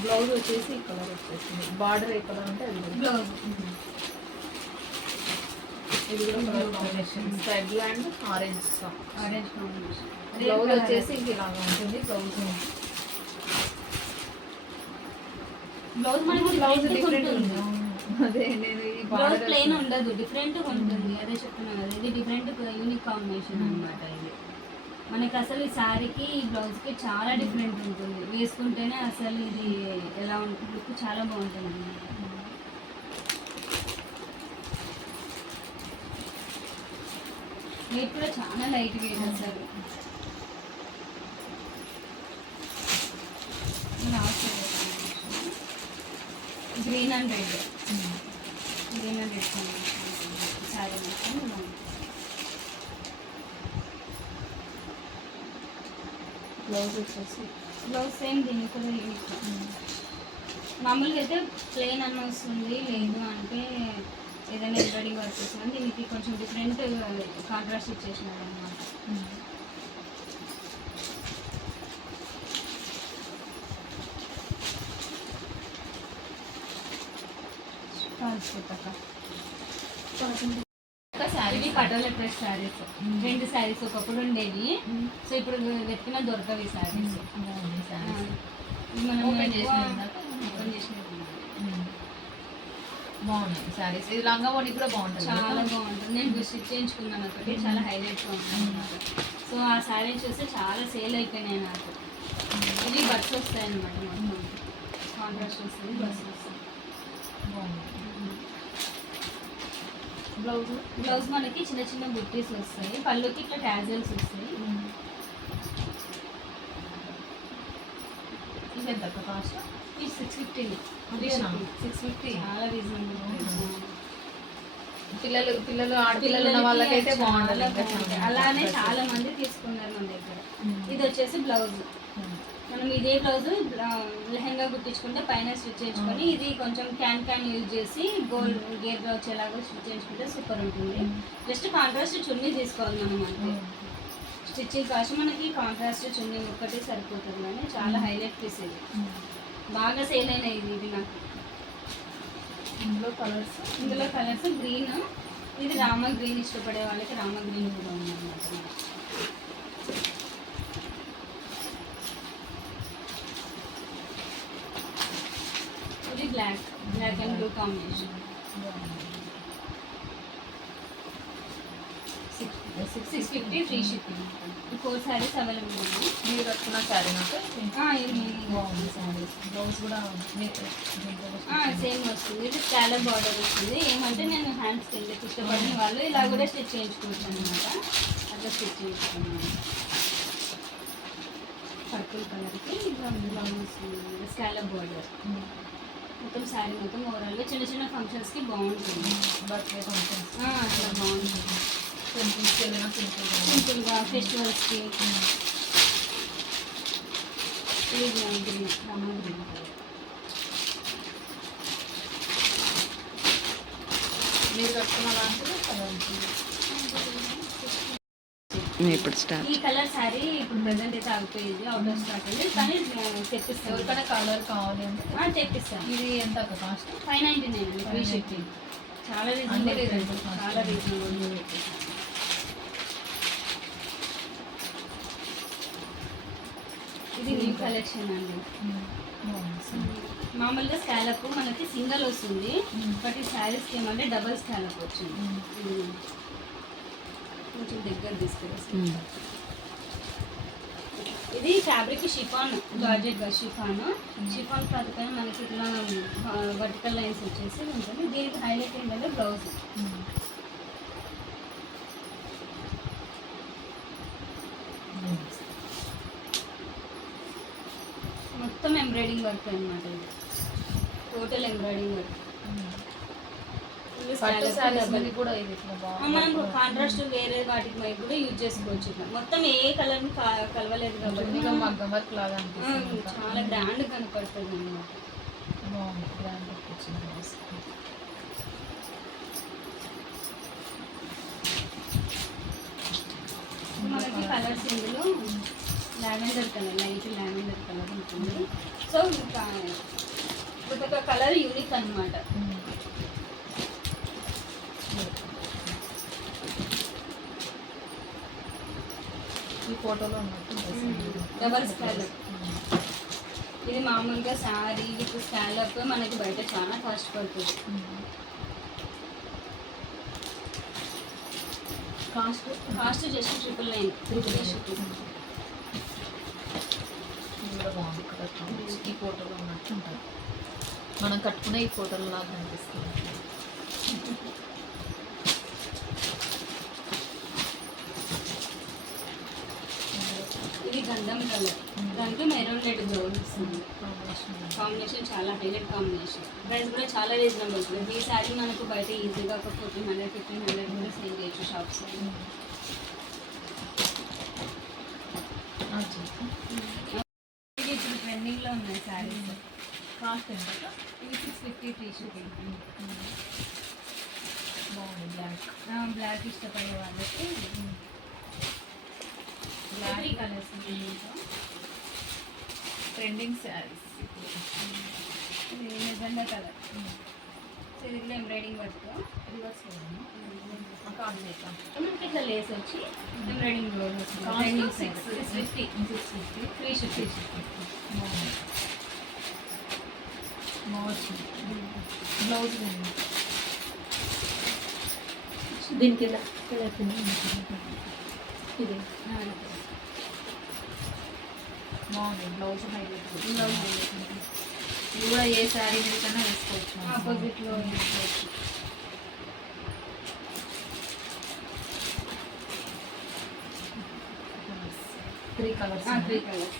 బ్లౌజ్ వచ్చేసి ఈ కలర్ వచ్చేసింది, బార్డర్ ఏ కలర్ అంటే అది బ్లౌజ్. ఇది కూడా colour combination sky blue and orange combination. Blouse వచ్చేసి ఇంక ఇలాగా ఉంటుంది. బ్లౌజ్ మనకి బ్లౌజ్ డిఫరెంట్ ఉంటుంది. అదే నేను ఈ బ్లౌజ్ ప్లెయిన్ ఉండదు, డిఫరెంట్ ఉంటుంది. అదే చెప్తున్నాను కదా, ఇది డిఫరెంట్ యూనిక్ కాంబినేషన్ అనమాట. ఇది మనకి అసలు ఈ శారీకి ఈ బ్లౌజ్కి చాలా డిఫరెంట్ ఉంటుంది. వేసుకుంటేనే అసలు ఇది ఎలా ఉంటుంది, లుక్ చాలా బాగుంటుంది అన్నమాట. వెయిట్ కూడా చాలా లైట్ వెయిట్ అసలు. Green and red, green and red sari మొత్తం. బ్లౌజ్ వచ్చేసి బ్లౌజ్ సేమ్ దీనికి కూడా యూనిక్. మామూలుగా అయితే ప్లెయిన్ అన్న వస్తుంది, లేదు అంటే ఏదైనా ఎంబ్రాయిడింగ్ వర్క్ వస్తుంది. దీనికి కొంచెం డిఫరెంట్ కాంట్రాస్ట్ ఇచ్చేసినారు అన్నమాట. కాల్చిపోతాక ఒక శారీ ఇవి పటోలా ప్రెస్ శారీస్, 2 శారీస్ ఒకప్పుడు ఉండేవి. సో ఇప్పుడు వెతికిన దొరకవి శారీస్. మనం ఓపెన్ ఎక్కువ చేసిన ఓపెన్ చేసినవి బాగున్నాయి శారీస్. ఇది లంగా ఓణి కూడా బాగుంటుంది. చాలా బాగుంటుంది. నేను స్టిచ్ చేయించుకున్నాను ఒకటి, చాలా హైలైట్గా ఉంటుంది అన్నమాట. సో ఆ శారీ చూస్తే చాలా సేల్ అయిపోయినాయి నాకు. ఇవి బట్స్ వస్తాయి అన్నమాట, మొత్తం కాంట్రాస్ట్ వస్తుంది, బట్స్ వస్తాయి. బాగుంది. బ్లౌజ్ బ్లౌజ్ మనకి చిన్న చిన్న బుట్టీస్ వస్తాయి, పళ్ళుకి ఇట్లా ట్యాజల్స్ వస్తాయి. ఇది ఎంత కాస్ట్? ఇది 650. అదేనా? 650 చాలా రీజనబుల్. పిల్లలు ఆడపిల్లలు ఉన్న వాళ్ళకైతే బాగుంటుంది. అలానే చాలా మంది తీసుకున్నారు మన దగ్గర. ఇది వచ్చేసి బ్లౌజ్. మనం ఇదే బ్లౌజ్ లెహంగా కుట్టించుకుంటే పైన స్టిచ్ చేయించుకొని, ఇది కొంచెం క్యాన్ యూజ్ చేసి గోల్డ్ గేర్గా వచ్చేలాగా స్టిచ్ చేయించుకుంటే సూపర్ ఉంటుంది. జస్ట్ కాంట్రాస్ట్ చున్నీ తీసుకోవాలి మనం అంతే. స్టిచ్చింగ్ కాస్ట్ మనకి కాంట్రాస్ట్ చున్నీ ఒక్కటి సరిపోతుంది, కానీ చాలా హైలైట్ పీస్ ఇది. బాగా సేల్ అయినాయి ఇది నాకు. ఇందులో కలర్స్ గ్రీన్, ఇది రామ గ్రీన్ ఇష్టపడే వాళ్ళకి రామ గ్రీన్ కూడా ఉందన్నమాట. ఇది black and blue combination. 650 free shipping. ఈ 4 శారీస్ అవైలబుల్ ఉన్నాయి. మీరు కట్టుకున్న శారీ నాకు ఇది బాగుంది. శారీస్ బ్లౌజ్ కూడా సేమ్ వస్తుంది. ఇది స్కాలప్ బార్డర్ వస్తుంది. ఏమంటే నేను హ్యాండ్స్ కింద ఇష్టపడిన వాళ్ళు ఇలా కూడా స్టిచ్ చేయించుకోవచ్చు అనమాట. అట్లా స్టిచ్ చేయించుకున్నాను. పర్పుల్ కలర్కి బ్లౌజ్ వస్తుంది, స్కాలప్ బార్డర్. మొత్తం శారీ మొత్తం ఓవరాల్గా చిన్న చిన్న ఫంక్షన్స్కి బాగుంటుంది. బర్త్డే ఫంక్షన్స్ అట్లా బాగుంటుంది. సింపుల్గా ఫెస్టివల్స్కి. ఇది గ్రీన్, రామ గ్రీన్ కలర్. మీరు కట్టుకున్న లాంటిది ఇప్పుడు స్టార్ట్. ఈ కలర్ శారీ ఇప్పుడు ప్రెసెంట్ అయితే ఆగిపోయింది, అవుట్ ఆఫ్ స్టాక్ ఉంది, కానీ తెప్పిస్తాను. ఎవరికైనా కలర్ కావాలి అంటే తెప్పిస్తాను. ఇది ఎంత కాస్ట్? 599 free shipping. చాలా రీజనబుల్, చాలా రీజనబుల్. ఇది న్యూ కలెక్షన్ అండి. మామూలుగా స్కాలప్ మనకి సింగల్ వస్తుంది, బట్ ఈ శారీస్కి ఏమంటే డబల్ స్కాలప్ వచ్చింది. కొంచెం దగ్గర తీసుకెళ్ళి. ఇది fabric chiffon, georgette chiffon cloth పైన మనకి ఇట్లా వర్టికల్ లైన్స్ వచ్చేసి ఉంటుంది. దీనికి హైలైట్ ఏంటంటే బ్లౌజ్. మొత్తం ఎంబ్రాయిడింగ్ వర్క్ అనమాట. ఇది టోటల్ ఎంబ్రాయిడింగ్ వర్క్. కూడా ఇది మనం కాంట్రాస్ట్ వేరే వాటికి పై కూడా యూజ్ చేసుకోవచ్చు. మొత్తం ఏ కలర్ కలవలేదు కాబట్టి మగ్గం వర్క్ లాగా చాలా గ్రాండ్ కనపడుతుంది అనమాట. బాగుంది, గ్రాండ్ వచ్చింది. మనకి కలర్స్ ఇందులో lavender colour, light lavender colour ఉంటుంది. సో ఇంకా ఒక్కొక్క కలర్ యూనిక్ అనమాట. ఈ ఫోటోలో ఉన్నట్టు డబల్ స్కాలప్. ఇది మామూలుగా శారీ విత్ స్కాలప్ మనకి బయట చాలా కాస్ట్ పడుతుంది. Cost just 999 shipping. కూడా బాగుంది కలర్. ఈ ఫోటోలో ఉన్నట్టు ఉంటుంది, మనం కట్టుకునే ఈ ఫోటోలో లాగా కనిపిస్తుంది. ఇది గంధం కలర్, దానికి మెరూన్ రెడ్ బ్లౌజ్ వస్తుంది. కాంబినేషన్ చాలా హైలైట్ కాంబినేషన్. ప్రైస్ కూడా చాలా రీజనబుల్ ఉంటుంది. ఈ శారీ మనకు బయట ఈజీగా ఒక 1400-1500 కూడా సేల్ చేయొచ్చు షాప్స్. ఇది ఇప్పుడు ట్రెండింగ్లో ఉన్నాయి శారీస్. కాస్ట్ ఎంత? ఇది 650 ఫ్రీ షిప్పింగ్. బాగుంది. బ్లాక్ ఇష్టపడే వాళ్ళకి బ్లాక్ కలర్స్. ట్రెండింగ్ శారీస్. ఇది మెజెండా కలర్. సో ఇది కూడా ఎంబ్రాయిడింగ్ వర్క్ రివర్స్ కాంబినేషన్ మనకి ఇట్లా లేస్ వచ్చి ఎంబ్రాయిడింగ్ బ్లౌజ్ వస్తుంది Cost Trending 650. 650 free shipping blouse దీని కింద ఇది బాగుంది బ్లౌజ్ హైలైట్ ఇది కూడా ఏ శారీ మీద కన్నా వేసుకోవచ్చు ఆపోజిట్లో వేసుకోవచ్చు. త్రీ కలర్స్ 3 కలర్స్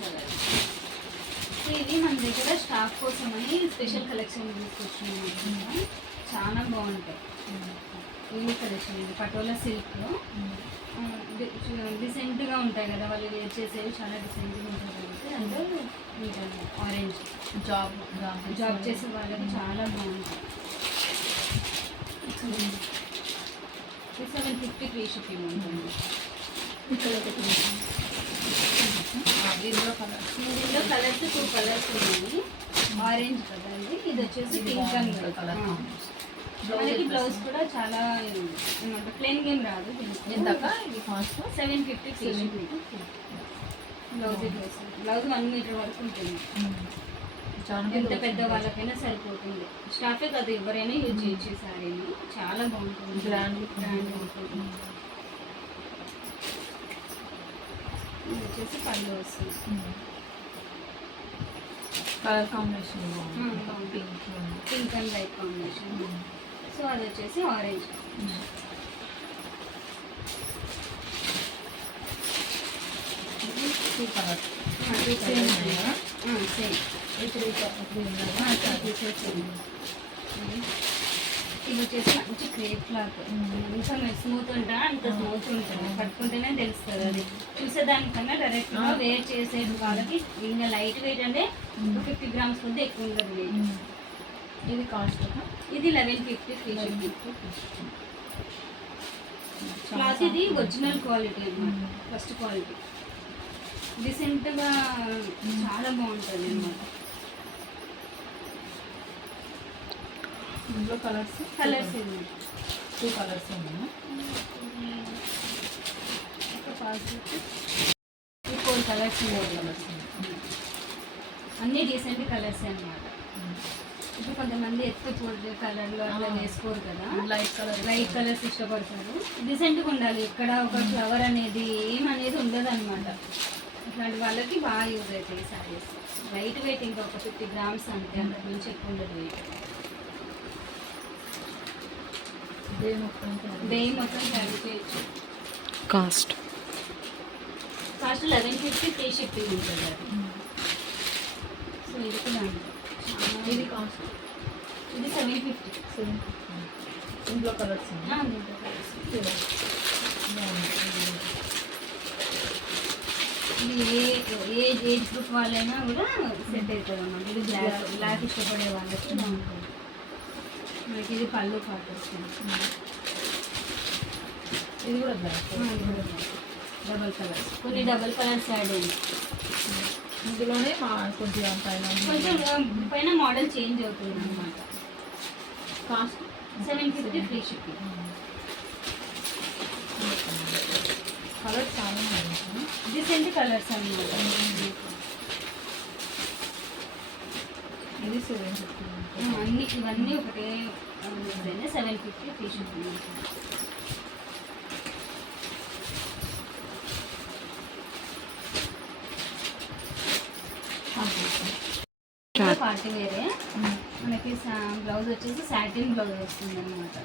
సో ఇది మన దగ్గర స్టాక్ కోసం అని స్పెషల్ కలెక్షన్ తీసుకొచ్చినాం అనమాట. చాలా బాగుంటాయి ఈ కలెక్షన్ ఇది పటోలా సిల్క్లో డిసెంట్గా ఉంటాయి కదా వాళ్ళు వేర్ చేసేవి చాలా డిసెంట్గా ఉంటాయి కాబట్టి అంటే మీకు ఆరెంజ్ జాబ్ చేసే వాళ్ళకి చాలా బాగుంటాయి. 750 ఫ్రీ షిప్పింగ్ ఉంటుంది. దీనిలో కలర్స్ దీనిలో కలర్స్ 2 కలర్స్ ఉన్నాయి. ఆరెంజ్ కదండి, ఇది వచ్చేసి పింక్ అండ్ కలర్ మనకి బ్లౌజ్ కూడా చాలా ఏమంటారు ప్లెయిన్ గేమ్ రాదు. ఎంతక ఇది cost 750 free shipping. Blouse blouse 1 metre వరకు ఉంటుంది. ఎంత పెద్ద వాళ్ళకైనా సరిపోతుంది. స్టాఫే కాదు ఎవరైనా యూజ్ చేయొచ్చు ఈ శారీని. చాలా బాగుంటుంది, గ్రాండ్ ఉంటుంది. ఇది వచ్చేసి పళ్ళు వస్తుంది. కలర్ కాంబినేషన్ బాగుంది. Pink and white combination. So అది వచ్చేసి ఆరెంజ్. టూ కలర్స్ సేమ్ ఇది వచ్చేసి మంచి క్రేప్ క్లాత్. ఇంకా స్మూత్ ఉంటా అంత స్మూత్ ఉంటుంది, పట్టుకుంటేనే తెలుస్తుంది. అది చూసేదానికన్నా డైరెక్ట్గా వేర్ చేసే వాళ్ళకి ఇంకా లైట్ వెయిట్ అంటే 50 గ్రామ్స్ కొద్ది ఎక్కువ ఉండదు వెయిట్. ఇది కాస్ట్ ఇది 1150 ఫ్రీ షిప్పింగ్. క్లాత్ ఇది ఒరిజినల్ క్వాలిటీ అన్నమాట, ఫస్ట్ క్వాలిటీ. రీసెంట్గా చాలా బాగుంటుంది అన్నమాట. ఇందులో కలర్స్ కలర్స్ 2 కలర్స్ ఉన్నాయి. 4 కలర్స్ కలర్స్ అన్నీ డీసెంట్ కలర్స్ అన్నమాట. ఇప్పుడు కొంతమంది ఎత్తు పొడి కలర్లో అట్లా వేసుకోరు కదా, లైట్ కలర్స్ ఇష్టపడతారు. డీసెంట్గా ఉండాలి, ఇక్కడ ఒక ఫ్లవర్ అనేది ఏమనేది ఉండదు అనమాట. అట్లాంటి వాళ్ళకి బాగా యూజ్ అవుతాయి సారీస్. లైట్ వెయిట్, ఇంకా ఒక 50 గ్రామ్స్ అంతే, అంతకు మించి ఎక్కువ ఉండదు వెయిట్. డే మొత్తం క్యారీ చేయొచ్చు. కాస్ట్ 1150 ఫ్రీ షిప్పింగ్ ఉంటుంది అది. సో ఇది కూడా ఇది కాస్ట్ ఇది 750. ఇందులో కలర్స్ ఉన్నాయి. ఇది ఏ ఏజ్ గ్రూప్ వాళ్ళైనా కూడా సెట్ అవుతుంది అన్నమాట. ఇది బ్లాక్ ఇష్టపడే వాళ్ళకి బాగుంటుంది. మనకి ఇది పళ్ళు పాటు వస్తుంది. ఇది కూడా బ్లాక్ డబల్ కలర్స్, కొన్ని డబల్ కలర్స్ యాడ్ అయ్యింది. ఇందులోనే కొంచెం పైన కొంచెం పైన మోడల్ చేంజ్ అవుతుంది అన్నమాట. Cost 750 free shipping. కలర్స్ చాలా ఉన్నాయి. డిసెంట్ కలర్స్ అన్నమాట. ఇది 750. అన్ని ఇవన్నీ ఒకటే 750 ఫ్రీ షిప్పింగ్. పార్టీ వేరే. మనకి బ్లౌజ్ వచ్చేసి సాటిన్ బ్లౌజ్ వస్తుంది అనమాట.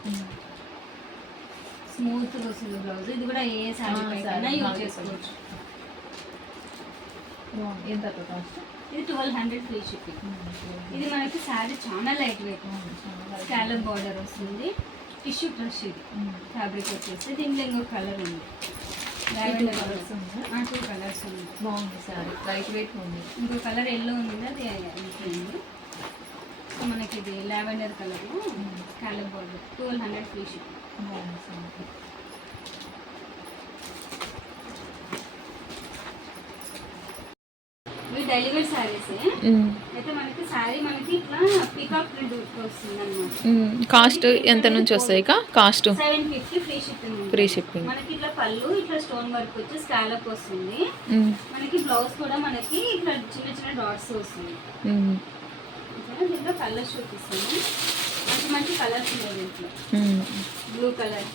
స్మూత్ వస్తుంది బ్లౌజ్. ఇది కూడా ఏ శారీ పైన యూజ్ చేసుకోవచ్చు. ఎంత కాస్ట్? ఇది 1200 ఫ్రీ షిప్పింగ్. ఇది మనకి శారీ చాలా లైట్ వెయిట్, స్కాలప్ బార్డర్ వస్తుంది. టిష్యూ డ్రెస్ ఇది. ఫ్యాబ్రిక్ వచ్చేసి దీంట్లో ఇంకొక కలర్ ఉంది, లావెండర్ కలర్స్ ఉంది. 2 కలర్స్ ఉంది. బాగుంది శారీ, లైట్ వెయిట్ ఉంది. ఇంకో కలర్ ఎల్లో ఉంది, అది అయిపోయింది. సో మనకి ఇది lavender colour scallop border 1200 free shipping. బాగుంది శారీ. ఇవి డైలీ వేర్ శారీస్ అయితే మనకి శారీ మనకి ఇట్లా పీకాక్ ప్రింట్ వస్తుంది అనమాట. కాస్ట్ ఎంత నుంచి వస్తాయి cost? 750 free shipping. Free shipping. మనకి ఇట్లా పళ్ళు ఇట్లా స్టోన్ వర్క్ వచ్చి స్కాలప్ వస్తుంది. మనకి బ్లౌజ్ కూడా మనకి ఇట్లా చిన్న చిన్న డాట్స్ వస్తుంది. దీంట్లో కలర్స్ చూపిస్తాను. మంచి మంచి కలర్స్ ఉన్నాయి దీంట్లో. Blue colour,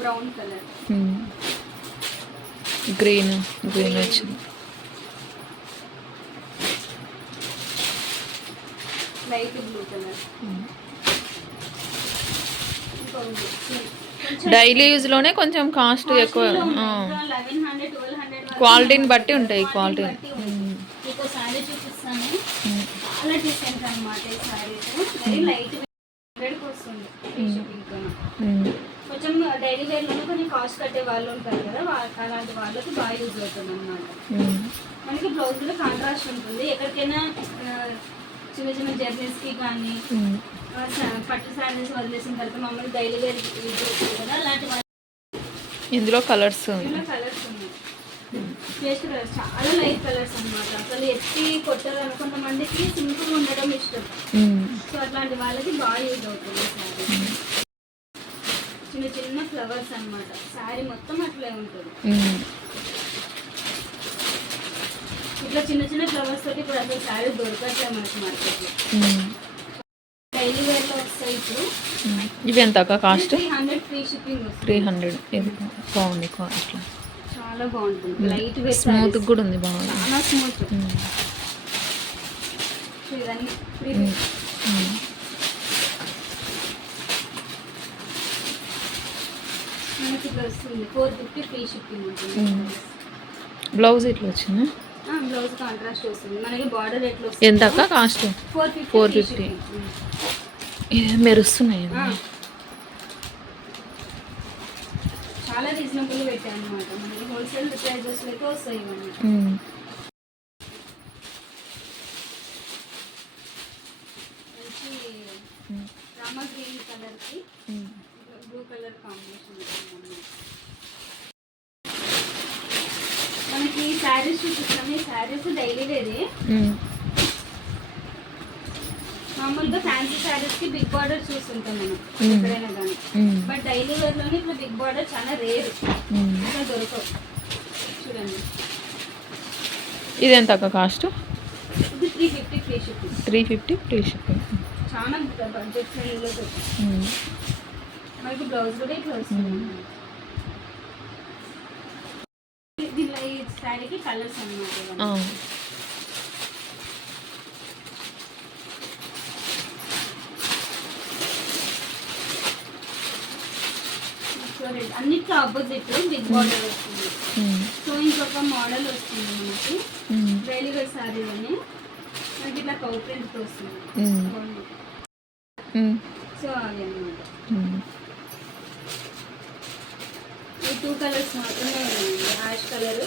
brown colour, green వచ్చింది. Light blue colour. Daily use లోనే కొంచెం కాస్ట్ ఎక్కువ. 1100 1200 క్వాలిటీని బట్టి ఉంటాయి. క్వాలిటీ మీకు శారీ చూపిస్తాను. చాలా డిఫరెంట్ అనమాట ఈ శారీస్. వెరీ లైట్ 100కి వస్తుంది ఫ్రీ షిప్పింగ్. కొంచెం డైలీ వేర్లోనే కొంచెం కాస్ట్ కట్టే వాళ్ళు ఉంటారు కదా, అలాంటి వాళ్ళకి బాగా యూజ్ అవుతుంది అనమాట. మనకి బ్లౌజ్ కూడా కాంట్రాస్ట్ ఉంటుంది. ఎక్కడికైనా చిన్న చిన్న జర్నీస్కి కానీ పట్టు శారీస్ వదిలేసిన తర్వాత మమ్మల్ని డైలీ వేర్ యూజ్ అవుతుంది కదా, అలాంటి వాళ్ళు. ఇందులో కలర్స్ కలర్స్ ఉన్నాయి. పేస్ట్ కలర్స్ చాలా లైట్ కలర్స్ అనమాట. అసలు ఎత్తి కొట్టారు కొంతమందికి సింపుల్ ఉండడం ఇష్టం. సో అట్లాంటి వాళ్ళకి బాగా యూజ్ అవుతుంది శారీ. చిన్న చిన్న ఫ్లవర్స్ అన్నమాట. శారీ మొత్తం అట్లే ఉంటుంది. ఇట్లా చిన్న చిన్న ఫ్లవర్స్ తోటి ఇప్పుడు అసలు శారీ దొరకట్లే మనకి మార్కెట్లో. డైలీ వేర్ లో వస్తాయి ఇప్పుడు. ఇవి ఎంత కాస్ట్? 300 ఫ్రీ షిప్పింగ్ వస్తుంది. 300. ఇది బాగుంది కాస్ట్. చాలా బాగుంటుంది. లైట్ వెయిట్, స్మూత్ కూడా ఉంది. బాగుంది, చాలా స్మూత్. ఇవన్నీ ఫ్రీ. మనకి ఇట్లా వస్తుంది 450 ఫ్రీ షిప్పింగ్ ఉంటుంది. బ్లౌజ్ ఇట్లా వచ్చింది. బ్లౌజ్ కాంట్రాస్ట్ వస్తుంది. మనకి బార్డర్ ఎట్లా వస్తుంది? ఎంత కాస్ట్? 450. ఇది మెరుస్తున్నాయి. చాలా రీజనబుల్ పెట్టాను అనమాట. మనకి హోల్సేల్ ప్రైజెస్ అయితే వస్తాయి ఇవన్నీ. మంచి రామా గ్రీన్ కలర్కి బ్లూ కలర్ కాంబినేషన్ ఉంటుంది. మనకి శారీస్ చూపిస్తాను. ఈ శారీస్ డైలీ వేరే. మామూలుగా ఫ్యాన్సీ శారీస్ కి బిగ్ బార్డర్ చూస్తుంటాం మనం ఎక్కడైనా కానీ. బట్ డైలీ వేర్ లోనే ఇట్లా బిగ్ బార్డర్ చాలా రేర్. ఇట్లా దొరకవు. చూడండి, ఇది ఎంత కాస్ట్? ఇది 350 ఫ్రీ షిప్పింగ్. 350 free shipping. చాలా బడ్జెట్ ఫ్రెండ్లీలో దొరుకుతుంది. మనకి బ్లౌజ్ కూడా ఇట్లా వస్తుంది. దీనిలో ఈ శారీకి కలర్స్ అన్నమాట. అన్నిట్లో ఆపోజిట్ బిగ్ బార్డర్ వస్తుంది. సో ఇంకొక మోడల్ వస్తుంది మనకి డైలీ వేర్ శారీలోనే. మనకి ఇట్లా కౌ ప్రింట్ వస్తుంది. సో అవి అన్నమాట. ఈ 2 కలర్స్ మాత్రమే ఉన్నాయండి. యాష్ కలర్,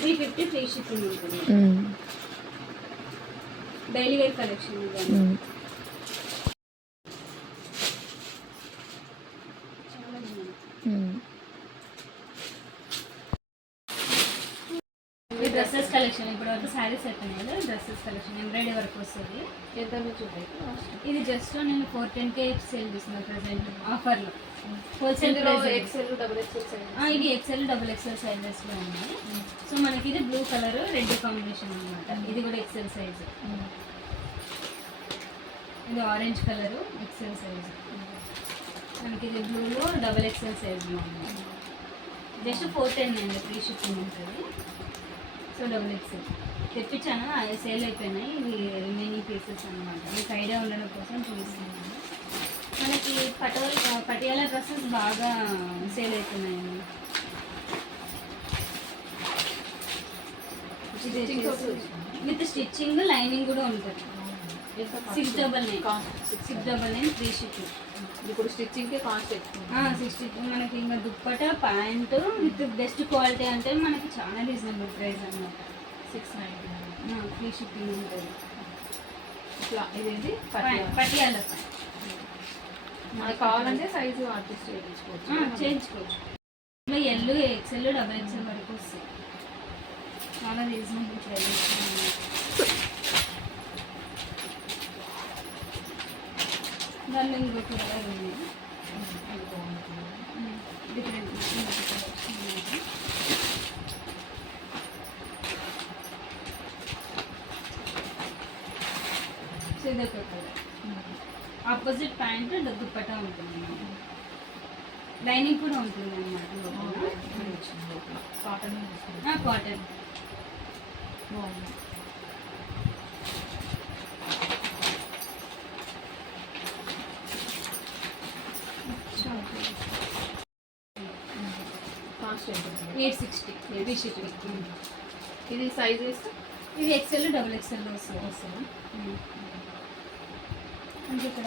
350 ఫ్రీ షిప్పింగ్ ఉంటుంది. డైలీ వేర్ కలెక్షన్ ఇది. డ్రెస్సెస్ కలెక్షన్ ఇప్పుడు వరకు శారీస్ అయిపోయినాయి కదా. డ్రెస్సెస్ కలెక్షన్ ఎంబ్రాయిడరీ వర్క్ వస్తుంది. ఇది జస్ట్ నేను 410K సేల్ చేస్తున్నాను ప్రజెంట్ ఆఫర్లో. Wholesale XL double XL. ఇది XL XXL సైజెస్లో ఉన్నాయి. సో మనకి ఇది బ్లూ కలర్ రెడ్ కాంబినేషన్ అనమాట. ఇది కూడా XL సైజ్. ఇది ఆరెంజ్ కలర్ XL సైజ్. మనకి ఇది బ్లూలో XXL సైజ్లో ఉంది. జస్ట్ 410 అండి ఫ్రీ షిప్పింగ్ ఉంటుంది. సో XXL తెప్పించాను, సేల్ అయిపోయినాయి. ఇవి రిమైనింగ్ పీసెస్ అనమాట. మీకు ఐడియా ఉండడం కోసం చూపిస్తున్నాను. మనకి పటియాలా డ్రెస్సెస్ బాగా సేల్ అవుతున్నాయండి. విత్ స్టిచ్చింగ్ లైనింగ్ కూడా ఉంటుంది. 699 ఫ్రీ షిప్పింగ్. ఇప్పుడు స్టిచ్చింగ్కి కాస్ట్ ఎక్కువ. మనకి ఇంకా dupatta pant with best quality అంటే మనకి చాలా రీజనబుల్ ప్రైస్ అన్నమాట. 699 ఫ్రీ షిప్పింగ్ ఉంటుంది. ఇట్లా ఇదేంటి పటియాలా మనకు కావాలంటే సైజు అడ్జస్ట్ చేయించుకోవచ్చు. ఇలా ఎల్ ఎక్సెల్ డబల్ ఎక్సెల్ వరకు వస్తాయి. చాలా రీజనబుల్ ప్రైస్. దానిలో ఇంకొక కలర్ ఉంది, డిఫరెంట్ ఇదొక కలర్. ఆపోజిట్ ప్యాంట్ దుప్పట్టా ఉంటుంది, లైనింగ్ కూడా ఉంటుంది అన్నమాట. కాటన్ కాటన్ బాగుంది. కాస్ట్ ఎంత? 860 ఫ్రీ షిప్పింగ్. ఇది సైజ్ వేస్తే ఇది ఎక్సెల్ డబుల్ ఎక్సెల్ వస్తుంది. వస్తుందా? అంటే ఇక్కడ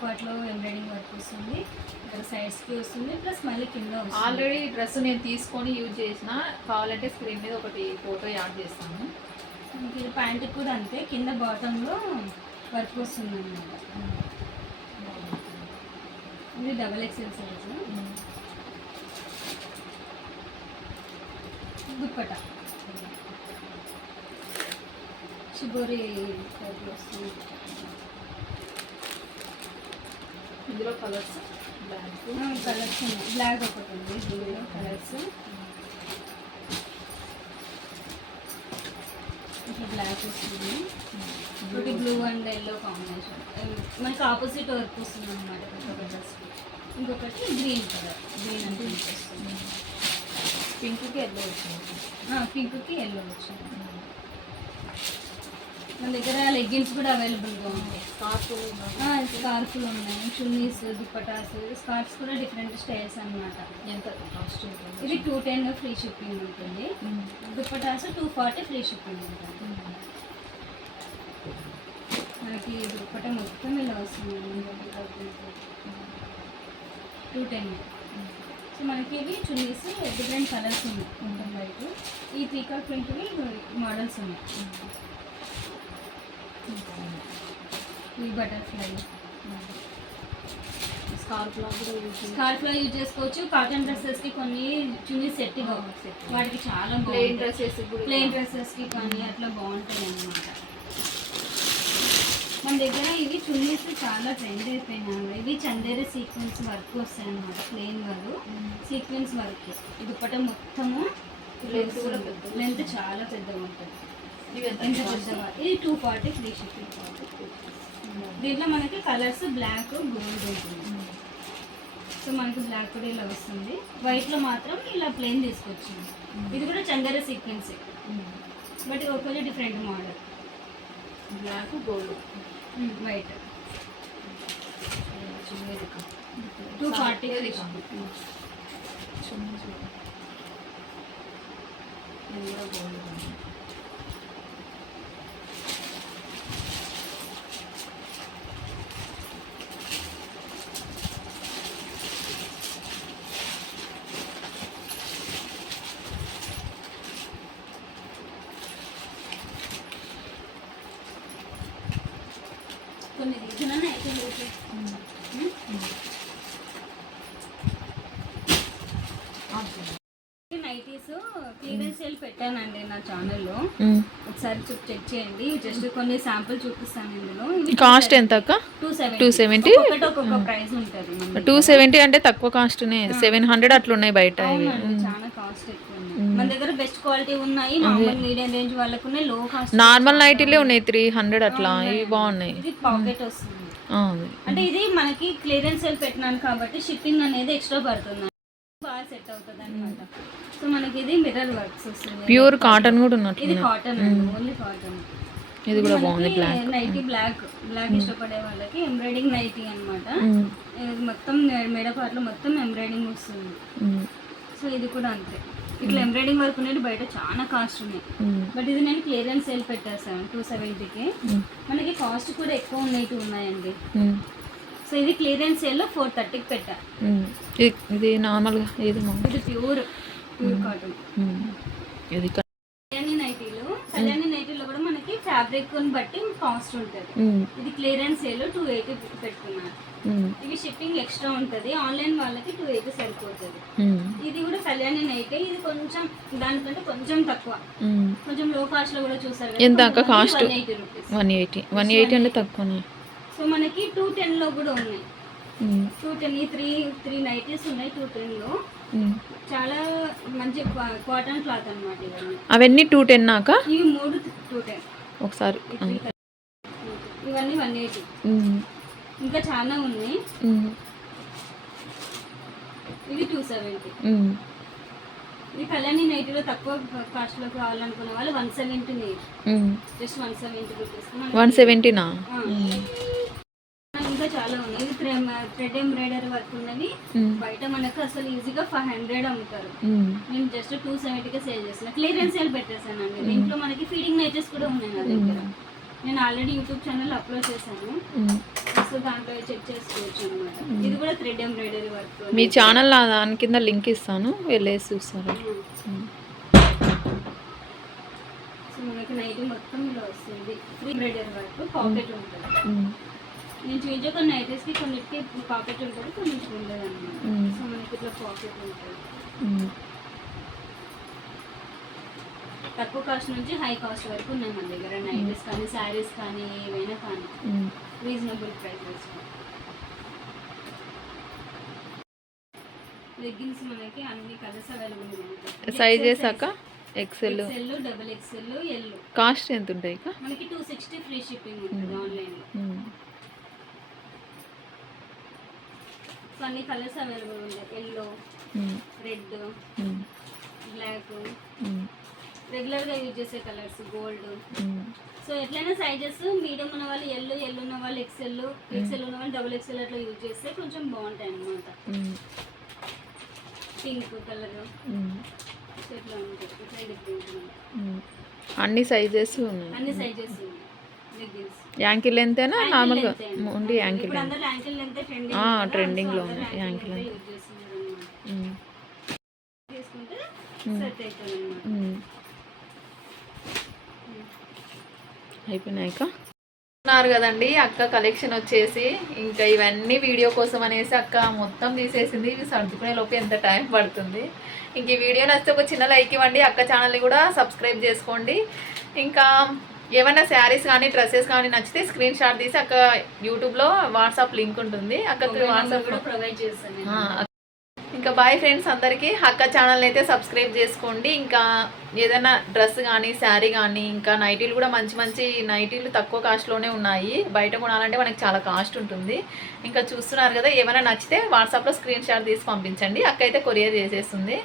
పార్ట్లో ఎంబ్రాయిడింగ్ వర్క్ వస్తుంది, ఇక్కడ సైడ్స్కి వస్తుంది, ప్లస్ మళ్ళీ కింద వస్తుంది. ఆల్రెడీ డ్రెస్ నేను తీసుకొని యూజ్ చేసిన, కావాలంటే స్క్రీన్ మీద ఒకటి ఫోటో యాడ్ చేస్తాను. ఇది ప్యాంట్ కూడా అంతే, కింద బాటంలో వర్క్ వస్తుంది అన్నమాట. ఇది double XL size. Dupatta shibori వస్తుంది. ఇందులో కలర్స్ బ్లాక్ కలర్స్ ఉన్నాయి, బ్లాక్ ఒకటి ఉంది, దీనిలో కలర్స్ ఇట్లా బ్లాక్ వస్తుంది, ఒకటి బ్లూ అండ్ ఎల్లో కాంబినేషన్, మనకి ఆపోజిట్ వర్క్ వస్తుంది అనమాట ఒక డ్రెస్కి. ఇంకొకటి గ్రీన్ కలర్, గ్రీన్ అంటే వస్తుంది, పింక్కి ఎల్లో వచ్చింది, పింక్కి ఎల్లో వచ్చింది. మన దగ్గర లెగ్గిన్స్ కూడా అవైలబుల్గా ఉంటాయి, స్కార్ఫ్లు ఉన్నాయి, చున్నీస్, దుప్పటాస్, స్కార్ఫ్స్ కూడా డిఫరెంట్ స్టైల్స్ అన్నమాట. ఎంత కాస్ట్? ఇది 210 ఫ్రీ షిప్పింగ్ ఉంటుంది, దుప్పటాస్ 240 ఫ్రీ షిప్పింగ్ ఉంటుంది. మనకి దుప్పట మొత్తం ఇలా వస్తుంది 210. సో మనకి ఇవి చున్నీస్ డిఫరెంట్ కలర్స్ ఉన్నాయి, కొంచెం లైట్. ఈ పీకాక్ ప్రింట్వి మోడల్స్ ఉన్నాయి, ఈ బటర్ఫ్లై స్కార్ఫ్లో కూడా స్కార్ఫ్లో యూజ్ చేసుకోవచ్చు. కాటన్ డ్రెస్సెస్కి కొన్ని చున్నీస్ సెట్ వాటికి చాలా ప్లెయిన్ డ్రెస్సెస్ ప్లెయిన్ డ్రెస్సెస్కి కానీ అట్లా బాగుంటాయి అన్నమాట. మన దగ్గర ఇవి చున్నీస్ చాలా ట్రెండ్ అయిపోయినాయి. ఇవి చందేరి సీక్వెన్స్ వర్క్ వస్తాయి అన్నమాట, ప్లెయిన్ కాదు, సీక్వెన్స్ వర్క్. ఇది దుప్పట మొత్తము లెంత్ చాలా పెద్దగా ఉంటుంది. ఎంత పెద్దగా? ఇది 240 ఫ్రీ షిప్పింగ్. దీంట్లో మనకి కలర్స్ బ్లాక్, గోల్డ్ ఉంటుంది. సో మనకి బ్లాక్ కూడా ఇలా వస్తుంది, వైట్లో మాత్రం ఇలా ప్లెయిన్ తీసుకొచ్చింది. ఇది కూడా చందేరి సీక్వెన్సే, బట్ ఒకటి different model. Black, gold, white. 240 free shipping. కొన్ని రీజన్ అయితే నైటీస్ క్లియరెన్స్ సేల్ పెట్టానండి నా ఛానల్లో, ఒకసారి చెక్ చేయండి. జస్ట్ కొన్ని శాంపుల్ చూపిస్తాను ఇందులో. కాస్ట్ ఎంత అక్క? 270. ఒక్కొక్క ప్రైస్ ఉంటుంది. 270 అంటే తక్కువ కాస్ట్నే, 700 అట్లున్నాయి బయట. చాలా కాస్ట్ ఎక్కువ ఉన్నాయి. మన దగ్గర బెస్ట్ క్వాలిటీ ఉన్నాయి, నార్మల్ మీడియం రేంజ్ వాళ్ళకు ఉన్నాయి, లో కాస్ట్ నార్మల్ నైటీలే ఉన్నాయి 300 అట్లా, ఇవి బాగున్నాయి. ఇది పాకెట్ వస్తుంది, అంటే ఇది మనకి క్లియరెన్స్ సేల్ పెట్టినాను కాబట్టి షిప్పింగ్ అనేది ఎక్స్ట్రా పడుతుంది, బాగా సెట్ అవుతుంది అనమాట. సో మనకి ఇది మిర్రర్ వర్క్స్ వస్తుంది, ప్యూర్ కాటన్ కూడా ఉన్నట్లు. ఇది కాటన్ అండి, ఓన్లీ కాటన్. ఇది కూడా బాగుంది, బ్లాక్ నైటీ. బ్లాక్ ఇష్టపడే వాళ్ళకి ఎంబ్రాయిడింగ్ నైటీ అనమాట. ఇది మొత్తం మెడ పార్ట్లో మొత్తం ఎంబ్రాయిడింగ్ వస్తుంది. సో ఇది కూడా అంతే, ఇట్లా ఎంబ్రాయిడింగ్ వర్క్ అనేది బయట చాలా కాస్ట్ ఉన్నాయి, బట్ ఇది నేను క్లియరెన్స్ సేల్ పెట్టేస్తాను 270కి. మనకి కాస్ట్ కూడా ఎక్కువ ఉన్నాయండి. సో ఇది క్లియరెన్స్ సేల్లో 430కి పెట్టా. ఇది నార్మల్గా ఇది ప్యూర్ కాటన్. ఇది కళ్యాణి నైటీలో కూడా మనకి ఫ్యాబ్రిక్ ఫ్యాబ్రిక్ బట్టి కాస్ట్ ఉంటుంది. ఇది క్లియరెన్స్ సేల్ 280 పెట్టుకున్నాను. ఇవి షిప్పింగ్ ఎక్స్ట్రా ఉంటుంది. ఆన్లైన్ వాళ్ళకి 280 సరిపోతుంది. ఇది కూడా కళ్యాణి నైట్, ఇది కొంచెం దానికంటే కొంచెం తక్కువ, కొంచెం లో కాస్ట్ లో కూడా చూసారు కదా. ఎంత అక్క కాస్ట్? 180 రూపీస్. 180 అంటే తక్కువనే. సో మనకి 210 లో కూడా ఉన్నాయి. 210 ఈ త్రీ నైటీస్ ఉన్నాయి 210 లో. చాలా మంచి కాటన్ క్లాత్ అన్నమాట ఇవన్నీ. అవన్నీ 210 నాక? ఇవి 3 210. ఒకసారి ఇవన్నీ 180. ఇంకా చాలా ఉన్నాయి. ఇవి 270. ఇది కళ్యాణి నైటీలో తక్కువ కాస్ట్ లో కావాలనుకునే వాళ్ళు 170. Just 170 rupees. 170నా? ఇంకా చాలా ఉన్నాయి. ఇది థ్రెడ్ ఎంబ్రాయిడరీ వర్క్ ఉన్నవి. బయట మనకు అసలు ఈజీగా 500 అమ్ముతారు. నేను జస్ట్ 270కే సేల్ చేస్తున్నా. క్లియరెన్స్ సేల్ పెట్టేసానండి. దీంట్లో మనకి ఫీడింగ్ నైటీస్ కూడా ఉన్నాయి నా దగ్గర. నేను ఆల్రెడీ యూట్యూబ్ ఛానల్ అప్లోడ్ చేశాను. సో దాంట్లో చెక్ చేసుకోవచ్చు అనమాట. ఇది కూడా థ్రెడ్ ఎంబ్రాయిడరీ వర్క్. మీ ఛానల్ దాని కింద లింక్ ఇస్తాను, వెళ్ళేసి చూస్తారా. సో మనకి నైటీ మొత్తం ఇలా వస్తుంది. ఫ్రీ ఎంబ్రాయిడరీ వర్క్, పాకెట్ ఉంటుంది. నేను చూసే కొన్ని నైటీస్కి కొన్నిటికి పాకెట్ ఉంటుంది, కొన్నిటికి ఉండదు అనమాట. సో మనకి ఇట్లా పాకెట్ ఉంటుంది. తక్కువ కాస్ట్ నుంచి హై కాస్ట్ వరకు ఉన్నాయి మన దగ్గర నైటీస్ కానీ శారీస్ కానీ ఏవైనా కానీ రీజనబుల్ ప్రైసెస్. లెగ్గిన్స్ మనకి అన్ని కలర్స్ అవైలబుల్ ఉంటాయి. సైజెస్ అక్క? XL, double XL, L. Cost ఎంత ఉంటాయి అక్క? మనకి 260 ఫ్రీ షిప్పింగ్ ఉంటుంది ఆన్లైన్లో. సో అన్ని కలర్స్ అవైలబుల్ ఉంటాయి. ఎల్లో, రెడ్, బ్లాక్, రెగ్యులర్గా యూజ్ చేసే కలర్స్, గోల్డ్. సో ఎట్లయినా సైజెస్ మీడియం ఉన్న వాళ్ళు ఎల్ ఉన్న వాళ్ళు ఎక్సెల్ ఉన్న వాళ్ళు డబుల్ ఎక్సెల్ అట్లా యూజ్ చేస్తే కొంచెం బాగుంటాయి అన్నమాట. పింక్ కలర్ ఇట్లా ఉంటాయి. ఇట్లా డిఫరెంట్ అన్ని సైజెస్ ఉన్నాయి. అన్ని సైజెస్ ఉన్నాయి. లెగ్గిన్స్ యాంకిల్ లెంతేనా నార్మల్గా? ఓన్లీ యాంకిల్ ఇప్పుడు అందరూ యాంకిల్ లెంత్ ట్రెండింగ్ లో ఉంది యాంకిల్ లెంత్. యూజ్ చేస్తున్నారు. తీసుకుంటే సెట్ అవుతుంది అన్నమాట. అయిపోయినాయిక ఉన్నారు కదండి. అక్క కలెక్షన్ వచ్చేసి ఇంకా ఇవన్నీ వీడియో కోసం అనేసి అక్క మొత్తం తీసేసింది. ఇవి సర్దుకునే లోపు ఎంత టైం పడుతుంది. ఇంక ఈ వీడియో నచ్చితే ఒక చిన్న లైక్ ఇవ్వండి. అక్క ఛానల్ని కూడా సబ్స్క్రైబ్ చేసుకోండి. ఇంకా ఏమైనా శారీస్ కానీ డ్రెస్సెస్ కానీ నచ్చితే స్క్రీన్ షాట్ తీసి అక్క యూట్యూబ్లో వాట్సాప్ లింక్ ఉంటుంది, అక్కకి వాట్సాప్ ప్రొవైడ్ చేస్తాను. ఇంకా బాయ్ ఫ్రెండ్స్ అందరికీ. అక్క ఛానల్ని అయితే సబ్స్క్రైబ్ చేసుకోండి. ఇంకా ఏదైనా డ్రెస్ కానీ శారీ కానీ ఇంకా నైటీలు కూడా మంచి మంచి నైటీలు తక్కువ కాస్ట్లోనే ఉన్నాయి. బయట కొనాలంటే మనకి చాలా కాస్ట్ ఉంటుంది. ఇంకా చూస్తున్నారు కదా, ఏమైనా నచ్చితే వాట్సాప్లో స్క్రీన్ షాట్ తీసి పంపించండి. అక్క అయితే కొరియర్ చేసేస్తుంది.